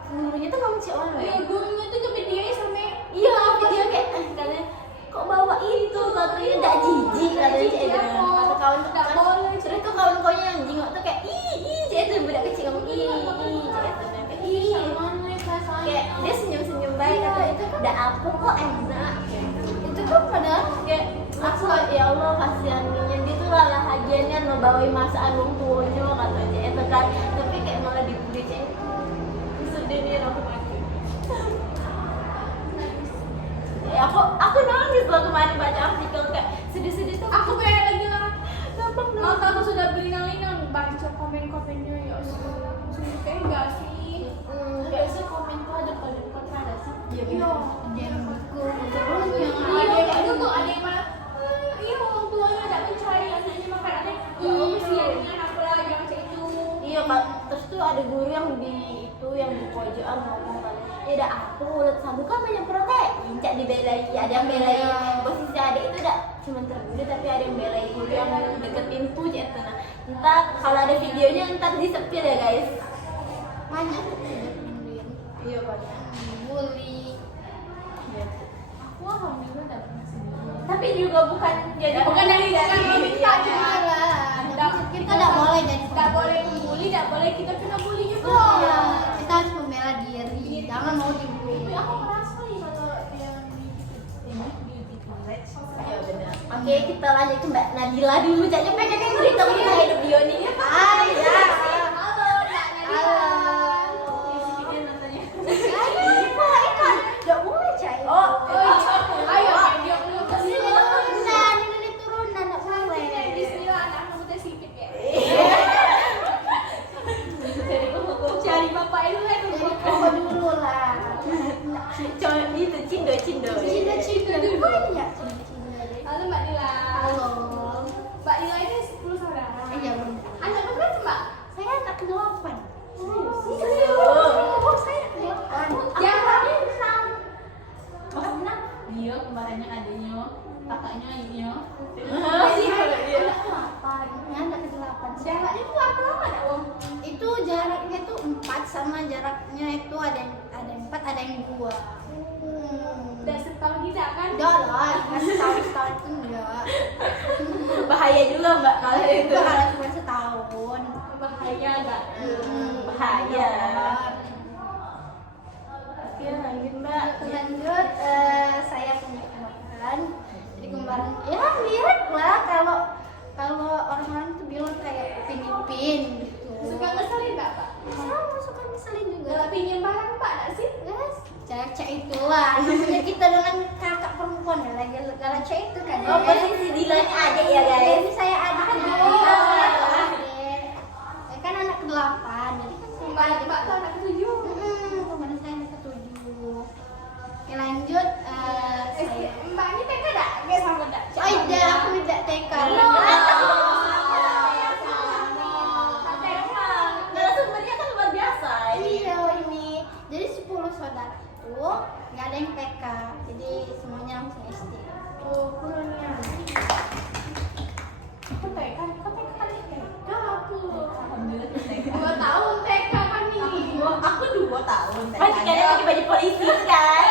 gurunya tuh ngomong cewek orang ya Gurunya tuh ke videonya sampai iya dia kayak katanya kok bawa itu katanya nggak jijik katanya cewek kata kawan tuh nggak kan boleh. terus tuh kawan-kawannya yang jingok tuh kayak cewek tuh budak kecil ngomong cewek tuh kayak kayak dia senyum-senyum baik kata itu udah apa kok enak itu tuh padahal kayak aku ya Allah kasihannya dia tuh lah hajiannya ngebawain masakan wong tuanya katanya itu kan tapi kayak malah dibully cek sedih nih aku mati ya aku nangis loh kemarin baca artikel kayak sedih-sedih tuh Aku kayak lagi lah. gampang Mata aku sudah berlinang-linang baca komen-komennya ya. Sudah kayak nggak sih? kayak sih komen tuh ada kontra ada sih Iya. Dia mendukung. Terus yang ada itu tuh ada yang malah iya orang tuanya nggak percaya anaknya makan anaknya. Oh kesiannya apa lah yang macam itu. iya kak terus tuh ada guru yang di pojokan ngomong kan ya udah aku ulat sagu kan banyak protein cak dibelai ada yang belai posisi adik itu udah cuma terbuli tapi ada yang belai guru yang deket pintu cak itu nah ntar kalau ada videonya ntar disepil ya guys Banyak yang nungguin. iya banyak Bully. Aku alhamdulillah nggak pernah sedih. tapi juga bukan jadi Bukan dari minta cuma Kita nggak boleh jadi nggak boleh membuli, nggak boleh kita kena bully juga. Iya, kita harus membela diri. Jangan mau dibully. Aku merasa nih kalau yang iya benar oke kita lanjut ke Mbak Nadila dulu caknya pengen cerita kita hidup Dioni ya Hai, ya. Halo, Mbak Nadila. Nggak boleh, Cai. oh Ayo, video dulu ke sini. Turunan, ini turunan, nggak boleh. Bismillah, anak kamu teh sipit ya. cari bapak itu kan Jadi kau dulu lah. cowok itu cindo Cinta banyak cinta. Halo Mbak Dila. Halo. Mbak Dila ini 10 saudara. Iya benar. ke-8. Serius? Oh, saya ke-8. Jaraknya menang. Oh menang. Dia kembarannya adanya, kakaknya ibunya. Anak ke-8. Anak ke-8. Jaraknya tuh apa lama dah Om? Itu jaraknya tuh 4 sama jaraknya itu ada yang 4, ada yang 2. Udah setahun kita kan? Enggak lah, nggak setahun itu enggak. Bahaya juga mbak kalau itu. Itu kalau cuma setahun. Bahaya gak? Bahaya. Oke lanjut mbak. Lanjut, saya punya kembaran. Jadi kembaran, ya mirip lah kalau orang-orang tuh bilang kayak Upin Ipin gitu. Suka ngeselin gak Pak? Sama suka ngeselin juga. Gak pinjem barang Pak gak sih? Yes, cek itulah. Namanya kita dengan kakak perempuan ya lagi galak cek itu kan. Oh posisi Dilanya adik ya guys. Ini saya adik kan. Ya kan anak ke-8. Jadi kan saya Mbak tuh anak ketujuh. kemana saya anak ke-7. Oke lanjut, saya. Mbak ini TK gak? Gak sama gak? Oh iya, aku tidak TK. Narasumbernya kan luar biasa. Iya ini. Jadi 10 saudara itu nggak ada yang TK. Jadi semuanya langsung SD. Oh, kurangnya. Aku TK, kok TK kan TK aku. Alhamdulillah TK. 2 tahun TK kan ini. Aku 2 tahun TK. Pasti kalian pakai baju polisi kan?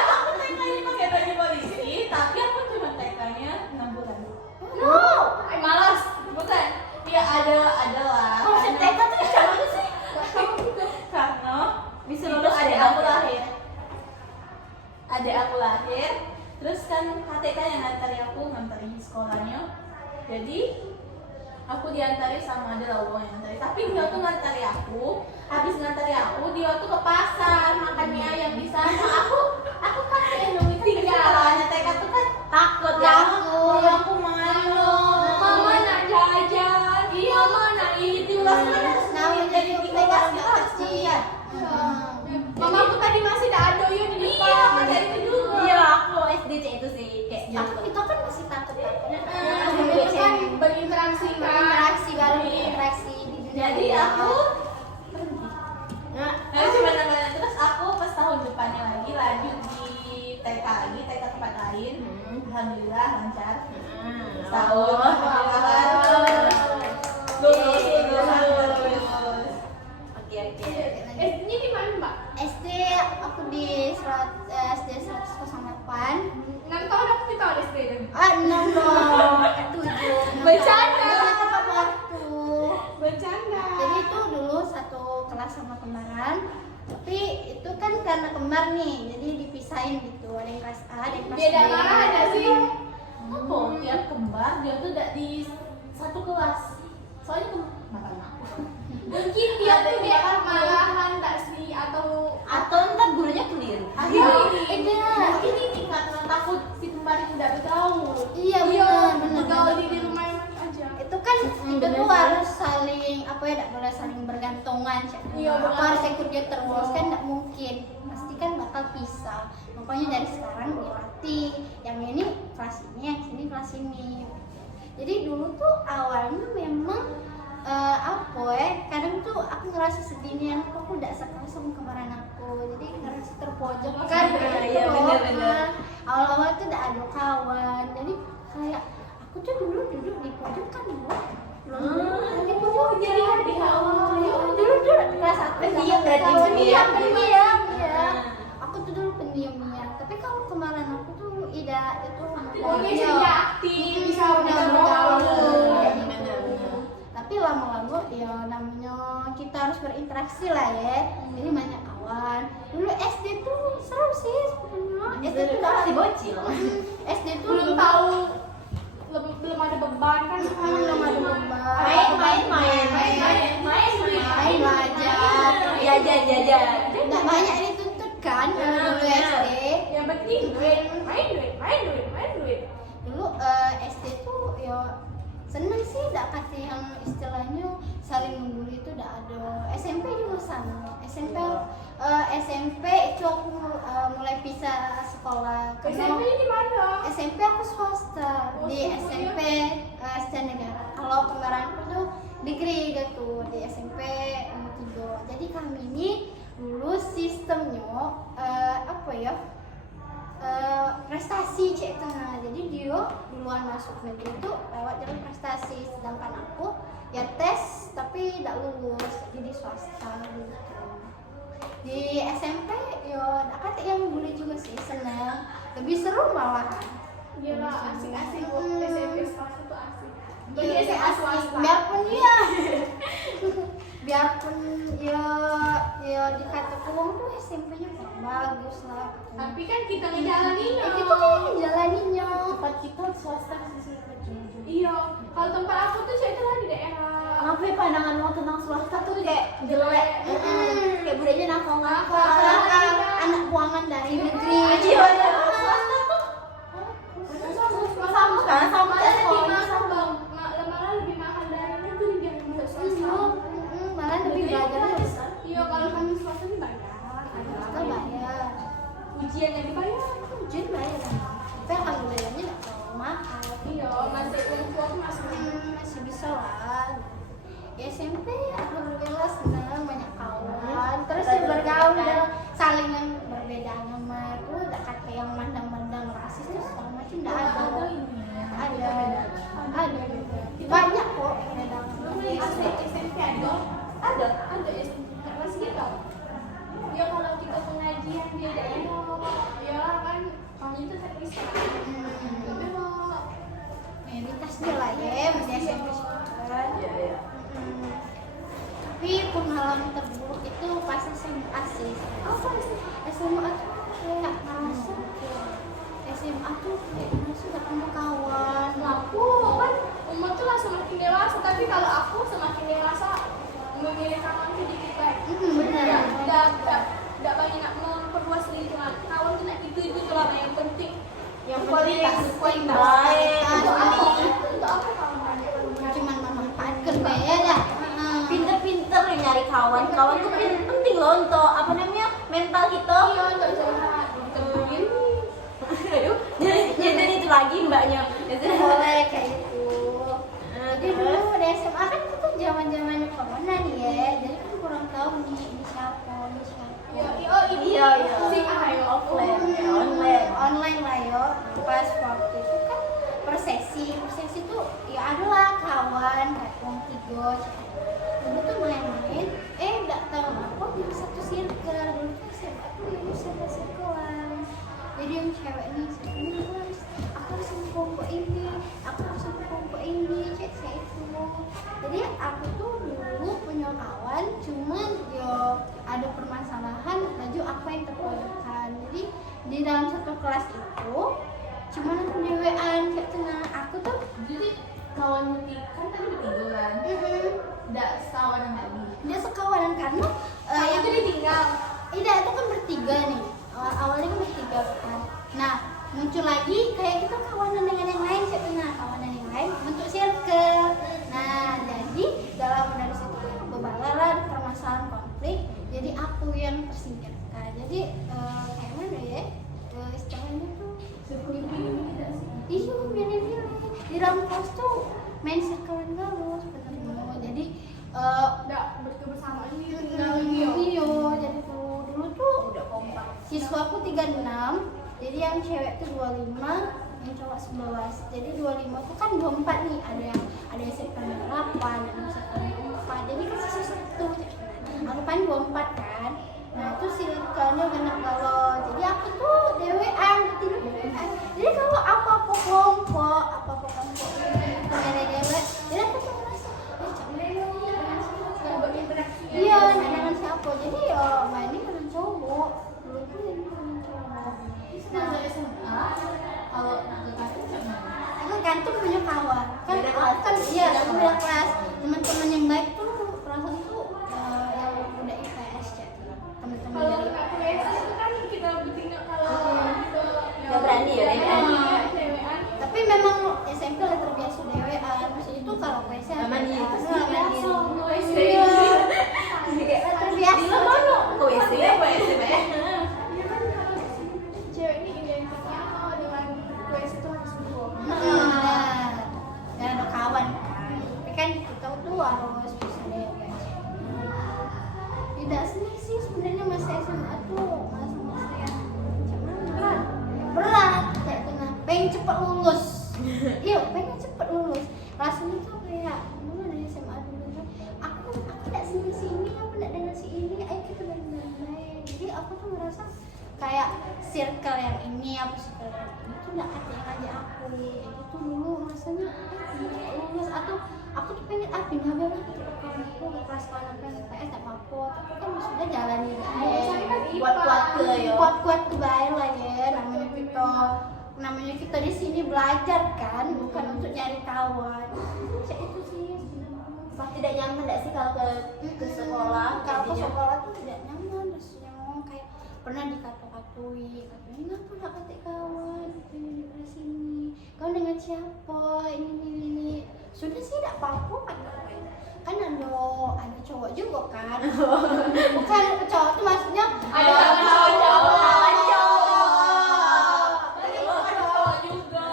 Aku TK-nya pakai baju polisi, tapi aku cuma TK-nya 6 bulan. No. Malas, bukan? Ya ada lah. Konsep TK tuh yang mana sih? Karena Bisa itu lulus adik ya? aku lahir. Adik aku lahir, terus kan KTK yang nganterin sekolahnya. Jadi aku diantari sama ada lowong yang nganterin. Tapi dia tuh ngantari aku, habis ngantari aku dia tuh ke pasar makannya yang di sana. Aku kan nungguin sekolahnya TK tuh kan Takut ya ya? aku mana? Mama nak jajan, Iya, mama nak itu itu. lah sebenarnya Namanya jadi di TK kelas udah kita kecil. Mama aku tadi masih ada adoyo di depan. Iya, masih itu juga. Iya aku SD itu sih kayak Aku itu kan masih takut. Itu kan berinteraksi kan. Berinteraksi baru berinteraksi di dunia. Jadi aku Nah, cuma namanya terus aku pas tahun depannya lagi lanjut di TK lagi, TK tempat lain. Alhamdulillah lancar. Setahun. Alhamdulillah. Lulus. oke. SD-nya di mana Mbak? SD aku di SD 108. 6 tahun aku di tahun SD deh. Ah, 6 dong. 7. Bercanda. Tepat waktu. Bercanda. Jadi itu dulu satu kelas sama kembaran. Tapi itu kan karena kembar nih, jadi dipisahin gitu. Ada yang kelas A, ada yang kelas B. Beda mana ada sih? Apa? Tiap kembar dia tuh tidak di satu kelas. Soalnya kembar aku. Mungkin dia tuh dia malahan tak sih atau Atau ntar gurunya keliru. Ini nih karena takut si kembar itu tidak bergaul. Iya, benar. bergaul di rumah aja. Itu kan kita tuh harus saling tidak boleh saling bergantungan. Iya, Aku benar. harus ikut dia terus kan tidak mungkin. Pasti kan bakal pisah. Makanya dari sekarang dilatih. Yang ini kelas ini, yang sini kelas ini. Jadi dulu tuh awalnya memang kadang tuh aku ngerasa sedihnya aku udah sekelas sama kemarin aku, jadi ngerasa terpojok kan Iya, benar. awal-awal tuh udah ada kawan, jadi kayak aku tuh dulu duduk di pojok kan di pojok jadi di awal dulu kelas 1 Pendiam berarti, pendiam. ya aku tuh dulu pendiam. Tapi kalau kemarin aku tuh tidak itu Pokoknya jadi aktif, bisa udah bergaul. tapi lama-lama ya namanya kita harus berinteraksi lah ya, jadi banyak kawan. Dulu SD tuh seru sih sebenarnya. SD tuh Kan masih bocil. SD tuh Belum tahu belum ada beban kan. belum ada beban. Main aja. Jajan. Nggak banyak dituntut kan kalau dulu SD. Yang penting main duit. Dulu SD tuh ya seneng sih, nggak kasih yang istilahnya saling membuli itu udah ada. SMP juga sama. SMP itu aku mulai pisah sekolah. SMP di mana? SMP aku swasta Oh, di swasta. SMP Negara. Kalau kembaranku tuh degree gitu di SMP nomor 3. Jadi kami ini lulus sistemnya apa ya? Prestasi cek tengah. Jadi dia duluan masuk negeri itu lewat jalur prestasi, sedangkan aku ya tes tapi tidak lulus, jadi di swasta gitu. Di SMP ya kata yang boleh juga sih, senang, lebih seru malahan. Gila, asik-asik kok. SMP swasta tuh asik. Iya, Jadi SMA swasta. biarpun ya biarpun ya dikata uang tuh SMP-nya kurang bagus lah. Tapi kan kita ngejalaninnya. Itu kan menjalaninya. Tempat kita swasta sih Iya, kalau tempat aku tuh itu lah di daerah. Kenapa ya pandangan lo tentang swasta tuh kayak jelek? Kayak budayanya nakal-nakal. Anak buangan dari negeri. Iya, swasta tuh sama kan, sama kayak Lebih sekolah. mahal bang, malah lebih mahal dari negeri dia masuk swasta. Malah lebih belajar. Iya, kalau kamu swasta nih bayar. Kita bayar. Ujian yang dibayar. Ujian bayar. Tapi alhamdulillahnya nggak terlalu mahal. Iya, masih uang tua tuh masih. Masih bisa lah. Ya, SMP alhamdulillah senang, banyak kawan. Terus ya bergaul dan saling yang berbeda agama itu udah kata yang mandang-mandang rasis terus segala macam nggak ada. Ada banyak kok beda agama. SMP ada SMP kelas gitu. Ya kalau kita pengajian di daerah, ya kan kami itu terpisah. Tapi mau Mayoritasnya lah ya masih SMP sekarang. Iya. Tapi pengalaman terburuk itu pas SMA sih. Apa sih? SMA tuh kayak merasa SMA tuh kayak merasa gak punya kawan. aku kan umur tuh lah semakin dewasa, tapi kalau aku semakin dewasa memilih kawan sedikit baik. Benar. Tidak banyak memperluas lingkungan. Kawan tuh nak itu lah yang penting. Yang Kualitas. penting baik. Untuk apa? Untuk apa kawan? Cuman memanfaatkan ya dah. Pinter-pinter ya nyari kawan. Kawan tuh penting loh untuk apa namanya mental kita. Iya, untuk curhat. Ditemuin. Aduh, jadi itu lagi mbaknya. Boleh kayak itu. Jadi dulu di SMA kan itu tuh zaman-zamannya corona nih ya. Jadi kan kurang tahu nih ini siapa. Iya. Si ayo offline. Online lah yo. Pas waktu itu kan persesi tuh ya adalah kawan kayak wong tiga. Dulu tuh main-main, nggak tahu apa di satu circle. Dulu tuh SMA tuh ini satu circlean. Jadi yang cewek nih, aku harus sama kelompok ini, aku harus sama kelompok ini, cek saya itu. Jadi aku tuh dulu punya kawan, cuman yo ada permasalahan, baju apa yang terpojokan. Jadi di dalam satu kelas itu, cuman aku dewean, cek tenang. Aku tuh Jadi kawan kan tadi bertigaan. Nggak sekawanan lagi. dia sekawanan karena Itu ditinggal. tidak itu kan bertiga nih. Awalnya kan bertiga kan. Nah muncul lagi kayak kita kawanan dengan yang lain, cek tenang. Kawanan yang lain bentuk circle. Nah jadi dari situ berbalah permasalahan konflik. Jadi aku yang tersingkirkan. Jadi kayak mana ya? Istilahnya tuh iya milih-milih di dalam kelas tuh main circlean galus bener. Jadi Nggak berkebersamaan gitu. iya jadi dulu tuh udah kompak. Siswaku 36, jadi yang cewek tuh 25, yang cowok 11. Jadi 25 tuh kan 24 nih, ada yang circle 8, ada yang circle 4. Jadi kan sisa satu. Aku kan 24 kan. Nah itu circle-nya genap galau. Jadi aku tuh dewean, jadi kalau apa-apa kelompok ini dewe-dewe, jadi aku tuh merasa iya, dengan siapa? Jadi ya mainnya dengan cowok. Dulu tuh ini dengan cowok. Nah, Kalau nak ke kantin sama. aku kantin punya kawan. Kan Beda aku kelas. kan iya, aku beda kelas. Teman-teman yang baik tuh perasaan tuh yang udah IPS ya. Teman-teman Kalau dari nggak kuliah itu kan kita bertinggal kalau gitu. Nggak berani ya, dia berani. Cewekan. tapi memang SMP lah terbiasa dewean. Terus itu kalau PS Mandiri. terbiasa. Ke WC ya, Pak SMP. Iya kan harus cewek ini identiknya dengan kuis itu harus dua. Dan ada kawan kan. Tapi kan kita tuh harus cepet lulus. Iya, pengen cepet lulus. Rasanya tuh kayak dulu dari SMA dulu tuh, aku tidak sini, aku tidak dengan si ini, ayo kita main-main. Jadi aku tuh merasa kayak circle yang ini, aku circle yang ini tuh nggak ada yang ngajak aku. Jadi tuh dulu rasanya lulus atau aku tuh pengen pindah balik ke aku ke kelas kawan aku yang IPS tak apa-apa, tapi kan sudah jalanin aja. Kuat-kuat ke yo. Kuat-kuat ke baik lah ya, namanya kita di sini belajar kan, bukan untuk nyari kawan. Ya itu sih sebenarnya. Tidak nyaman nggak sih kalau ke sekolah? Kalau ke jadinya? sekolah tuh tidak nyaman rasanya, kayak pernah dikata-katui, katanya kenapa nggak kata kawan, pengen di sini, kau dengan siapa, ini. Sudah sih tidak apa-apa kan ada cowok juga kan. Bukan cowok tuh maksudnya Ada cowok juga.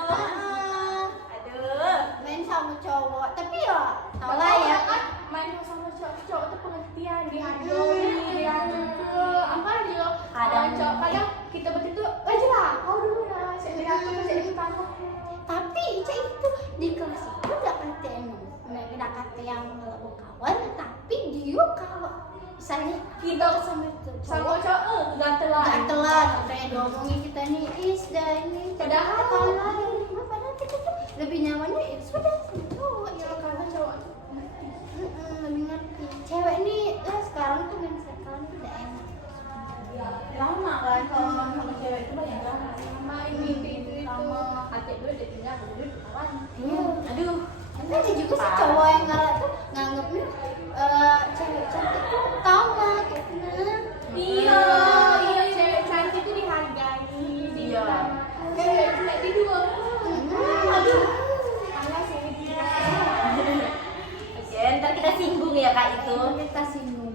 Aduh. main sama cowok, tapi ya tau lah ya kan main sama cowok tuh pengertian, dihargai, ke apa aja. Kadang- Kadang kita begitu aja lah, kau dulu lah, saya di kantor. tapi cek itu di kelas itu nggak kata yang kalau kawan, tapi dia kalau misalnya Kita sama itu sama cowok gatelan kayak diomongin kita nih dah ini Padahal- kawan lain, padahal kita tuh lebih nyamannya ya sudah sama cowok Ya cewek karena cowok lebih ngerti cewek nih sekarang tuh main sekarang tuh udah enak. Lama kan kalau sama cewek itu banyak banget. sama ini itu adik gue dia tinggal dulu kawan. Iya. Aduh. Tapi ada juga sih cowok yang nganggapnya cewek cantik tuh utama gitu nah. Iya, cewek cantik itu dihargai. Iya. Cewek jelek tidur. Aduh. Panas ya. Oke, ntar kita singgung ya kak itu. Kita singgung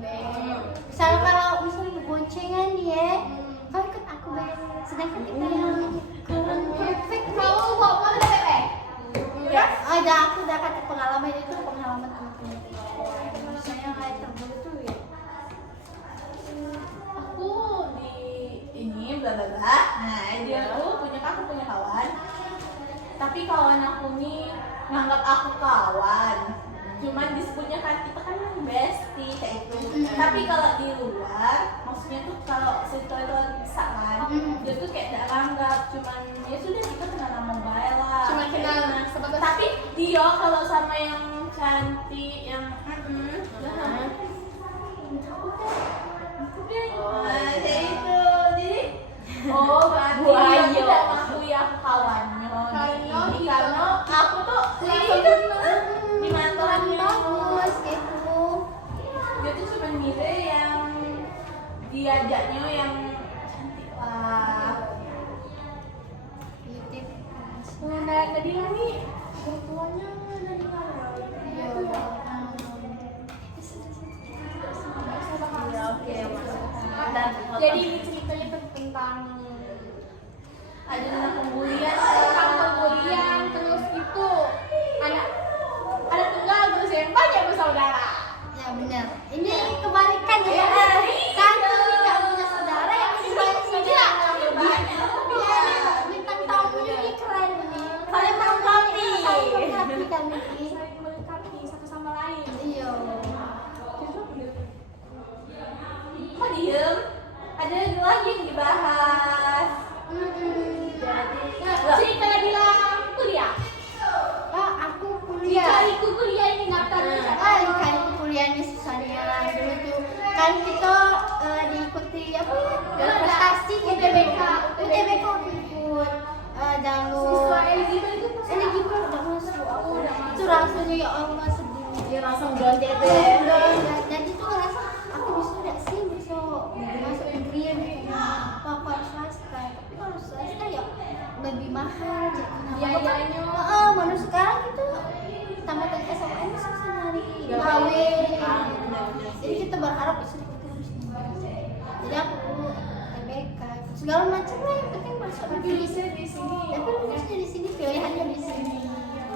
misalnya kalau misalnya boncengan ya, kau ikut aku bayar, sedangkan kita yang kurang perfect Kamu bawa mana cewek? ya. Aku udah kata pengalaman itu pengalaman teman-teman. Misalnya kayak terburuk tuh ya. Aku di ini bla bla bla. Nah, aku punya kawan. Tapi kawan aku nih nganggap aku kawan. Cuman disebutnya kan kita kan bestie kayak itu. Tapi kalau di luar, maksudnya tuh kalau circle bisa kan, dia tuh kayak gak nganggap. Cuman ya sudah kita kenal nama baik lah. Cuma kayak kenal gitu. sebatas. Tapi dia kalau sama yang cantik, yang Nah, kayak itu. Jadi berarti Buaya. dia tidak mengakui aku kawannya. Karena aku tuh itu di mantannya. Bagus gitu. Dia tuh cuma milih yang diajaknya yang cantik lah. Titip. Nadila nih orang tuanya Nadila. Iya. Ya, oke, masuk. Jadi ini ceritanya tentang Ada tentang pembulian. tentang pembulian, terus itu anak tunggal terus yang banyak bersaudara. Ya benar. Ini kebalikan ya. Satu tidak punya saudara yang banyak saja. Iya, bintang tamunya ini keren ini. Saling melengkapi. Saling melengkapi kami ini. Saling melengkapi satu sama lain. Iya. Kok diem? Ada lagi yang dibahas. Nah, cerita Nadila kuliah. Aku kuliah. Cariku kuliah ini ngaptar. Kan kuliahnya susahnya dulu tuh kan kita diikuti apa ya prestasi UTBK aku ikut jalur Siswa eligible itu eligible udah masuk aku itu rasanya ya Allah sedih Dia langsung ganti itu ya. ya. Jadi tuh ngerasa aku bisa nggak sih bisa masuk negeri apa swasta, tapi kalau swasta ya lebih mahal biayanya. mana sekarang itu tamat SMA ini susah nyari kawin. Jadi kita berharap bisa harus jadi aku dulu TBK segala macam lah yang penting masuk negeri. Bisa di sini. Tapi lulusnya di sini, pilihannya di sini.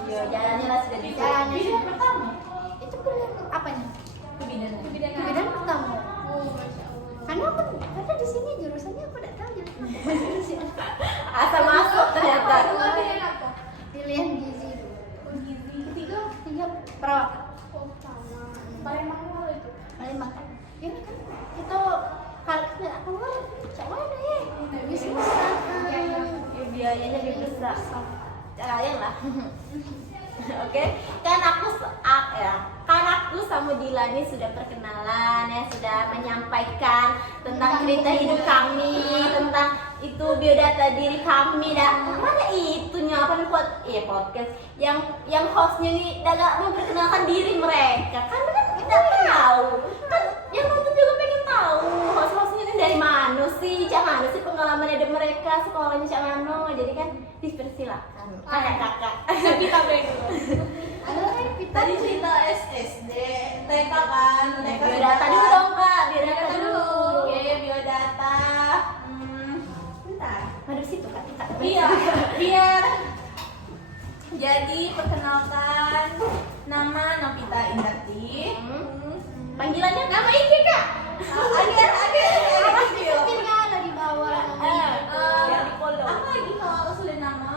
Iya, jalannya lah sudah bisa. Jalannya Pilihan pertama. itu pilihan apanya? Kebidanan. Pilihan pertama. Oh, Masya Allah. Karena di sini jurusannya aku tidak tahu jurusan. Asal masuk ternyata. Dua pilihan bisa kalian lah. Oke, kan aku sama Dila ini sudah perkenalan ya, sudah menyampaikan tentang cerita hidup kami, tentang itu biodata diri kami. Dan mana itunya apa nih podcast yang hostnya nih gak memperkenalkan diri mereka, kan kita tahu kan yang nonton juga pengen tahu host-hostnya ini dari mana sih, jangan sih pengalaman hidup mereka, sekolahnya Cangano. Jadi kan dipersilakan kakak-kakak. Kita break dulu. Tadi cerita SD, TK kan? Biodata dulu dong kak, biodata dulu. Oke, biodata. Bentar. Aduh situ kak. Iya, biar. Jadi perkenalkan, nama Novita Indarti. Panggilannya nama IG kak. Ada video. Tinggal di bawah. Yang di follow. Apa lagi kalau sudah nama?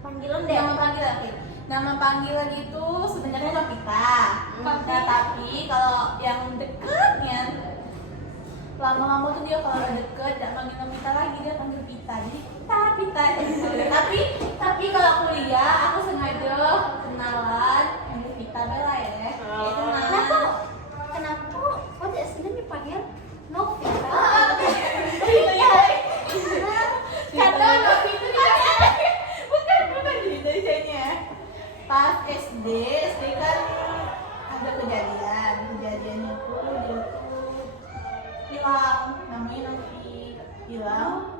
Panggilan deh. Nama panggilan, oke. Nama panggilan itu sebenarnya Novita. Nah, tapi kalau yang dekatnya lama-lama tuh dia kalau udah deket gak panggil Novita lagi, dia panggil Pita. Jadi Pita. tapi kalau kuliah aku sengaja kenalan panggil Pita Bella ya. Itu Kenapa? Oh, tidak senang dipanggil Novita. Karena Novi itu bukan dari jadinya. Pas SD kan ada kejadiannya tuh dia tuh hilang, namanya Novi hilang.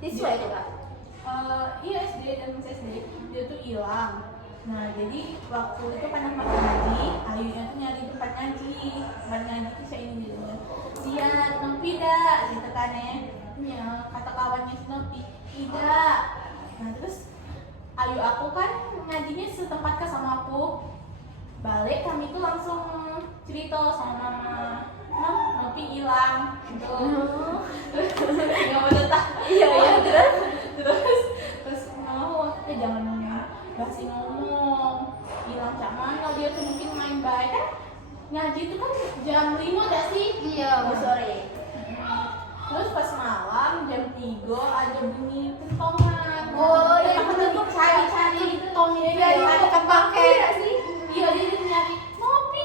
Siswa itu kak. Iya SD dan masih SD dia tuh hilang. Nah jadi waktu itu kan anak ngaji, Ayunya tuh nyari tempat ngaji tuh saya ini jadinya. Dia Novi dah, gitu kan ya. Kata kawannya si Novi, tidak. Nah terus Ayu aku kan ngajinya setempat ke sama aku. Balik kami tuh langsung cerita sama mama, Novi hilang. Gitu. Nggak mau tetap. Iya Terus mau jangan basi ngomong hilang cak mana dia tuh mungkin main baik kan ngaji itu kan jam 5 gak sih? Iya, sore. Terus pas malam jam 3 ada bunyi kentongan. Oh, iya, Kita betul. cari kentongnya Iya, dia ada kepakai. sih. Iya dia tuh nyari Novi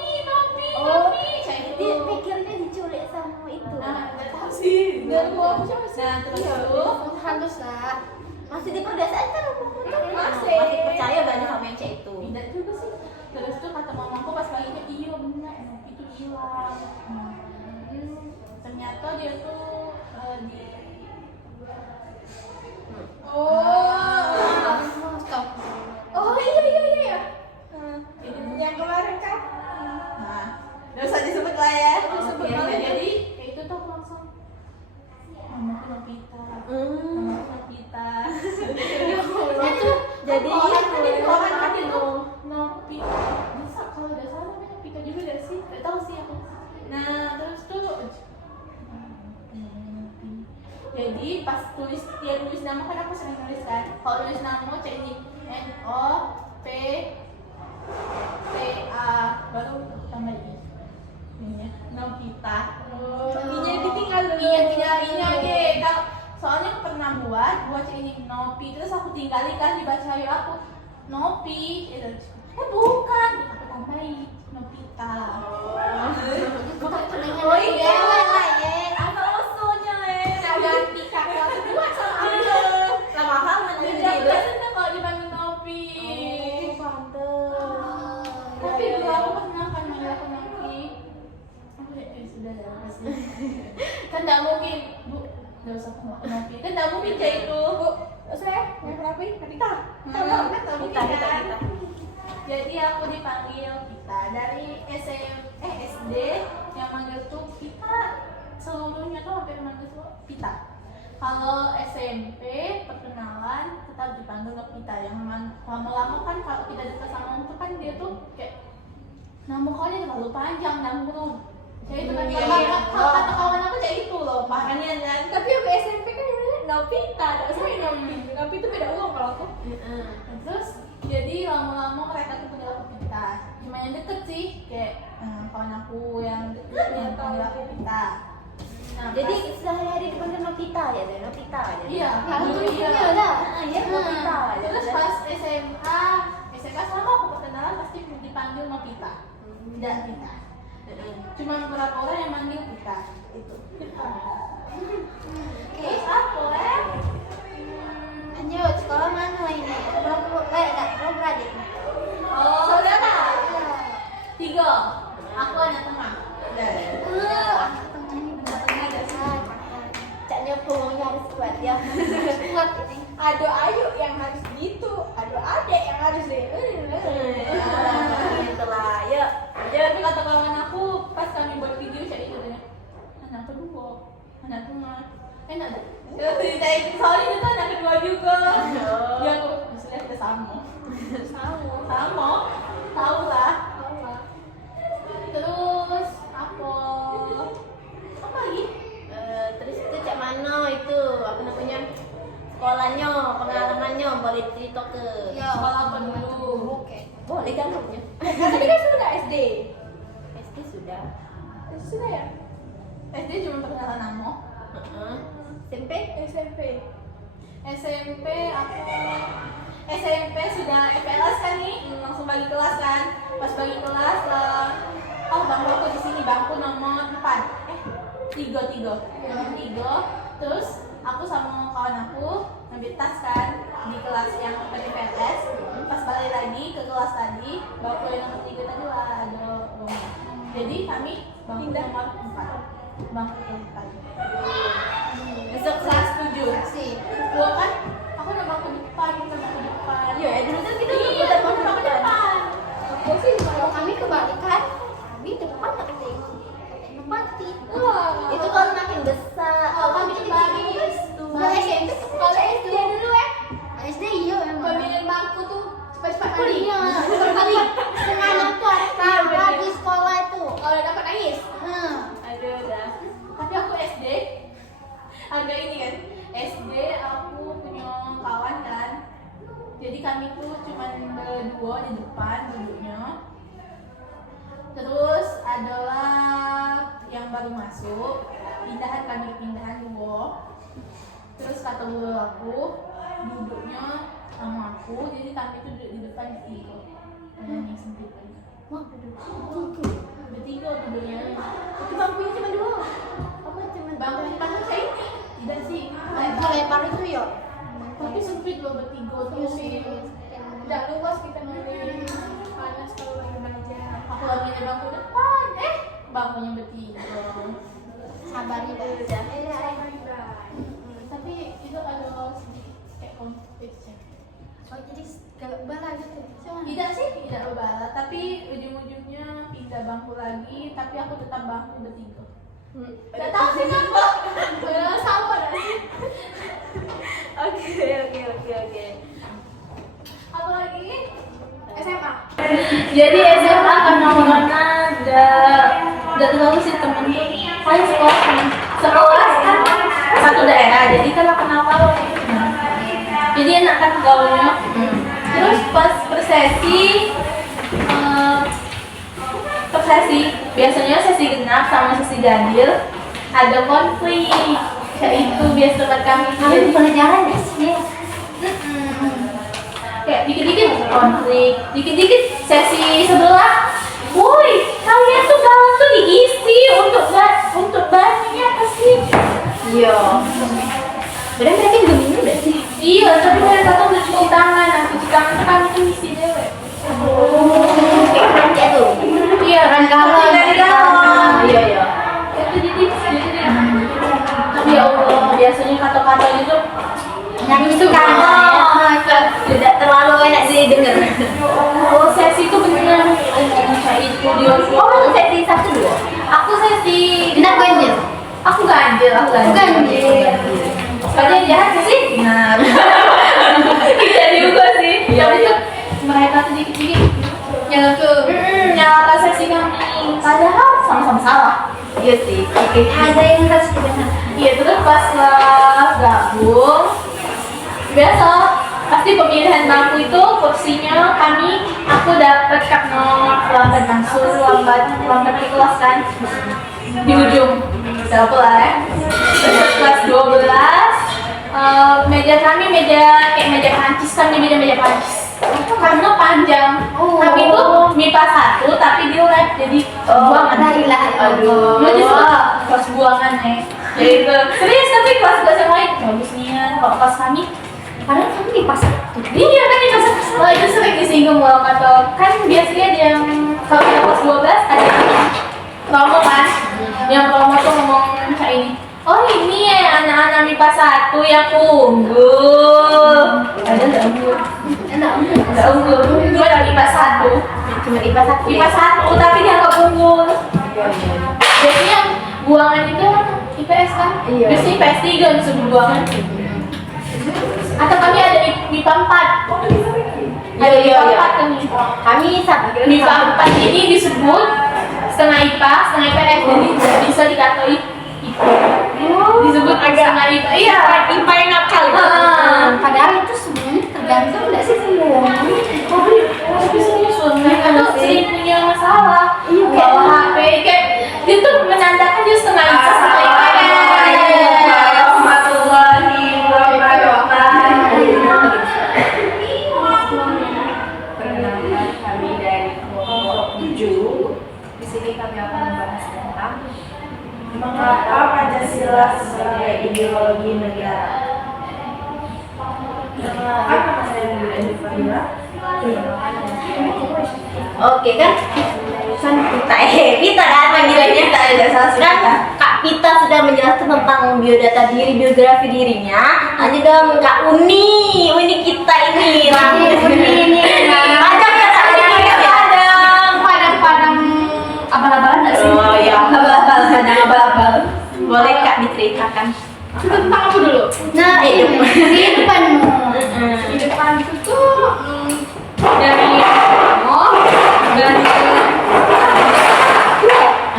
kayak gitu. Dia pikirnya diculik sama itu. Nah, nggak tahu sih. Nggak tahu apa siapa sih. Nah, terus tuh Halus lah. Masih di perdesaan kan umur-umur Masih. masih percaya banyak sama yang cewek itu. tidak juga sih. Terus tuh kata mamaku pas paginya iya benar Novi itu hilang. Ternyata dia tuh di Oh iya. Yang kemarin kan. Nah, nggak usah disebut lah ya. Disebut Oke. lah. Jadi kayak itu tuh aku langsung Mamaku Novita. Mamaku Novita. Jadi Orang kan itu Novi. Bisa kalau udah salah namanya Novita juga gak sih? Gak tahu sih aku. Nah, terus tuh jadi pas dia nulis nama kan aku sering nulis kan. Kalau nulis nama cek ini N-O-P-T-A baru tambah I. Ini Novita. I-nya ditinggal dulu. Iya, tinggal I-nya deh. Kalau soalnya aku pernah buat cek ini Novi terus aku tinggalin kan dibaca ayo aku Novi. Bukan. Aku tambahin Novita. Oh iya. apa maksudnya Ganti kakak kedua sama aku. lah mahal Udah nanti udah seneng kalau dipanggil Novi. Tapi dulu aku pernah kan manggil aku Novi. Aku sudah ya pasti. Kan nggak mungkin Bu. Nggak usah Novi. Kan nggak mungkin kayak itu Bu. Saya yang kenapa? Kita. Nggak mungkin kan. Jadi aku dipanggil Pita dari SD yang manggil tuh Pita seluruhnya tuh hampir manggil tuh Pita. Kalau SMP perkenalan tetap dipanggil Novita. Yang lama-lama kan kalau kita dekat sama orang tuh kan dia tuh kayak nama kawannya terlalu panjang, nama tuh kayak itu kan kata kawan aku kayak itu loh makanya kan. Tapi aku SMP kan namanya Novita, saya Novi. Novi itu beda uang kalau aku. Terus jadi lama-lama mereka tuh panggil aku Pita. Cuma yang deket sih kayak kawan aku yang deket yang panggil aku Pita. Jadi sehari-hari dipanggil Nopita ya, Nopita ya. Iya, Dulu iya. ada. Iya, Nopita aja. Terus pas SMA sama aku perkenalan pasti dipanggil Nopita. Tidak Tita. Cuma beberapa orang yang manggil Tita itu. Terus apa ya? Lanjut, sekolah mana ini? Lo beradik? Oh, saudara. 3. Aku anak tengah. Anak tengah ini benar tengah dasar. Caknya pulangnya harus kuat ya. Kuat ini. Ada ayu yang harus gitu, ada adek yang harus deh. Itulah, ya. Tapi kata kawan aku pas kami buat video saya katanya anak kedua, anak tengah, enak deh. Ceritain soalnya itu anak kedua juga. Ya aku misalnya kita sama, tahu lah. Terus apa lagi? Terus itu cak mana itu apa namanya sekolahnya, pengalamannya boleh cerita ke? Ya. Sekolah apa dulu? Oke. Boleh kan namanya? Tadi kan sudah SD. SD sudah. Sudah ya? SD cuma perkenalan nama. SMP? SMP aku SMP sudah FLS kan nih, langsung bagi kelas kan. Pas bagi kelas oh bangku aku di sini bangku nomor 4. 3. Nomor 3. Terus aku sama kawan aku ngambil tas kan di kelas yang FLS. Pas balik lagi ke kelas tadi, bangku yang nomor 3 tadi lah ada lomba. Jadi kami bangku nomor 4. Bangku keempat. Besok kelas 7. Sih. Gua kan aku udah bangku depan, bukan bangku depan. Iya, dulu kan kita Iya, udah aku bangku depan. Aku sih kalau kami kebalikan. Kami depan tak ada yang Nopati. itu kalau makin besar. Kalau kami di sini kalau SMP Kalau SD dulu ya, SD iya emang. pemilihan bangku tuh cepat-cepat Iya, mandi. semuanya tuh ada kamar di sekolah itu. Kalau dapat nangis. Aduh, udah. Tapi aku SD agak ini kan. SD aku punya kawan kan. Jadi kami tuh cuma berdua di depan duduknya. Terus adalah yang baru masuk, pindahan dua. Terus kata guru aku duduknya sama aku, jadi kami tuh duduk di depan bertiga. Yang sempit kan. Wah, duduk. Bertiga duduknya. Itu bangkunya cuma 2. Apa cuma bangku di depan saya ini? Tidak sih. Lebar itu ya. Tapi sempit loh bertiga tuh sih. Tidak luas kita ngomongin panas kalau lagi belajar. Aku lagi di bangku depan, bangkunya bertiga. Sabar ya, Bang. Tapi itu ada sedikit kayak konflik ya. Oh, jadi gak bala gitu. Tidak sih, tidak berbala. Tapi ujung-ujungnya pindah bangku lagi. Tapi aku tetap bangku bertiga. Gak tahu sih kenapa. Sama dah sih. Oke. Apa lagi? SMA. Jadi SMA karena udah terlalu sih temenku. Saya sekolah kan satu daerah. Jadi kalau kenal kalau jadi enak kan gaulnya. Terus pas persesi biasanya sesi genap sama sesi ganjil ada konflik. Yaitu biasa tempat kami Kami pelajaran ya sih. kayak dikit-dikit konflik, dikit-dikit sesi sebelah. Woi, kalian tuh galon tuh diisi untuk bahannya apa sih? Iya. Berarti mereka juga minum gak sih? Iya, tapi mereka tuh udah cuci tangan. Nah, cuci tangan tuh kami tuh isi dewe. Kayak kerja tuh. Iya, kan galon. Dari galon. Iya. Itu di tips gitu deh. Tapi ya Allah, biasanya kata-kata itu Menyakitkan. Tidak terlalu enak didengar. oh, sesi itu beneran kayak itu dia. Oh, sesi 1 2. Aku sesi Genap ganjil. Aku ganjil. Soalnya jahat sih. Nah. Kita juga sih. Tapi tuh mereka tuh dikit-dikit nyalakan sesi kami. Padahal sama-sama salah. Iya sih. Ada yang harus dibenahi. Iya, terus pas kelas gabung biasa pasti pemilihan bangku itu kursinya aku dapat karena lambat masuk lambat ke kelas kan. di ujung. Siapa lah ya? Kelas 12. Meja kami kayak meja Prancis, kami meja Prancis. Karena panjang. Kami tuh MIPA 1 tapi dia lab jadi buangan. Aduh. Jadi kelas buangan nih. Jadi itu serius tapi kelas yang lain bagus nian. Kalau kelas kami padahal kami MIPA 1. Iya kan MIPA 1. Oh itu sering disinggung loh kata kan biasanya ada yang kalau kita kelas 12 ada promo kan. Yang promo tuh ngomong kayak ini. Oh ini ya anak-anak MIPA 1 yang unggul. Ada nggak unggul? Nggak unggul. Cuma ada MIPA 1. Cuma IPA 1. IPA 1 tapi dia nggak unggul. Jadi yang buangan itu kan IPS kan? Iya. Biasanya IPS 3 disebut buangan. Atau kami ada MIPA 4. Ada MIPA 4 kami. Kami MIPA 4 ini disebut setengah IPA, setengah IPS. Jadi bisa dikatai disebut setengah IPA. Iya, IPA yang nakal. Padahal itu sebenarnya tergantung nggak sih semua. Tapi serius loh, mereka tuh sering punya masalah. Bawa HP, kayak dia tuh menandakan dia setengah IPA, setengah IPS. Warahmatullahi wabarakatuh. Perkenalkan kami dari kelompok 7. Di sini kami akan membahas tentang mengapa Pancasila sebagai ideologi negara. Perkenalkan nama saya Bunda Edi Fadila. Oke kan Pita kan panggilannya kan Kak Pita sudah menjelaskan tentang biodata diri, biografi dirinya. Lanjut dong Kak Uni kita ini Uni padang ya Kak Uni Padang abal-abalan nggak sih? Oh ya abal-abal boleh Kak diceritakan Itu tentang apa dulu? Nah, kehidupanmu. Di depanku tuh dari dari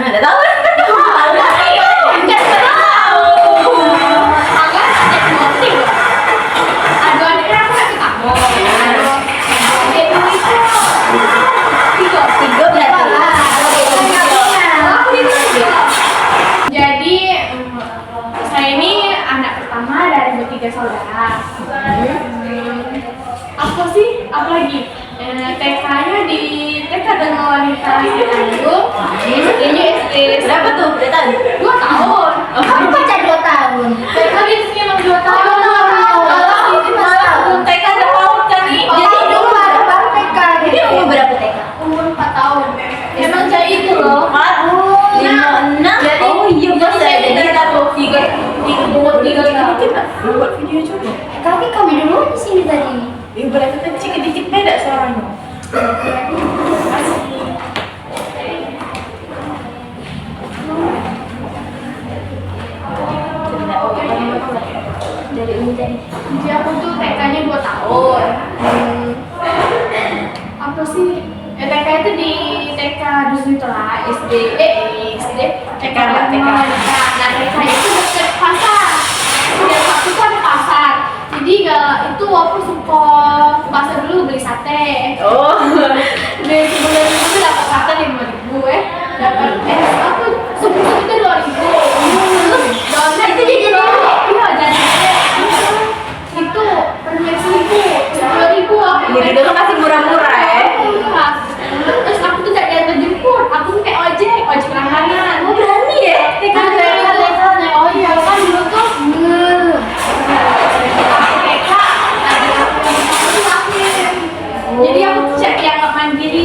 udah tahu kan nggak tahu agak teknologi loh. Aduh adiknya aku nggak ketemu. Adikku itu tiga berarti. Aku itu tiga. Jadi saya ini anak pertama dari bertiga saudara. Apa sih? Apa lagi? TK-nya di TK dengan wanita Bandung. SD-nya SD. berapa tuh? Udah tahu? 2 tahun. Kamu baca 2 tahun. TK biasanya emang 2 tahun. TK ada PAUD kan nih. Jadi dulu baru TK. Jadi umur berapa TK? Umur 4 tahun. Emang kayak itu loh. 5, 6. Jadi, Oh iya jadi saya cerita tuh tiga tahun. Kita buat video juga. Kaki kami dulu di sini tadi. Ya berarti kecil dikit beda suaranya. Dari Uni tadi. Jadi aku tuh TK-nya 2 tahun. Apa sih? TK itu di TK dulu itu lah SD. TK lah TK. Nah TK itu dekat pasar. Yang satu tuh ada pasar. Jadi itu aku suka pasar dulu beli sate. Oh. Dari sebulan itu dapat sate 5.000 dapat aku sebulan itu 2.000. Terus daunnya itu jadi iya jadi itu pernah 10.000 aku. Jadi dulu masih murah-murah ya. Terus aku tuh gak diantar jemput, aku tuh kayak ojek langganan. Oh berani ya? TK Oh iya kan dulu tuh TK lagi aku sakit. Jadi aku tuh cek yang gak mandiri.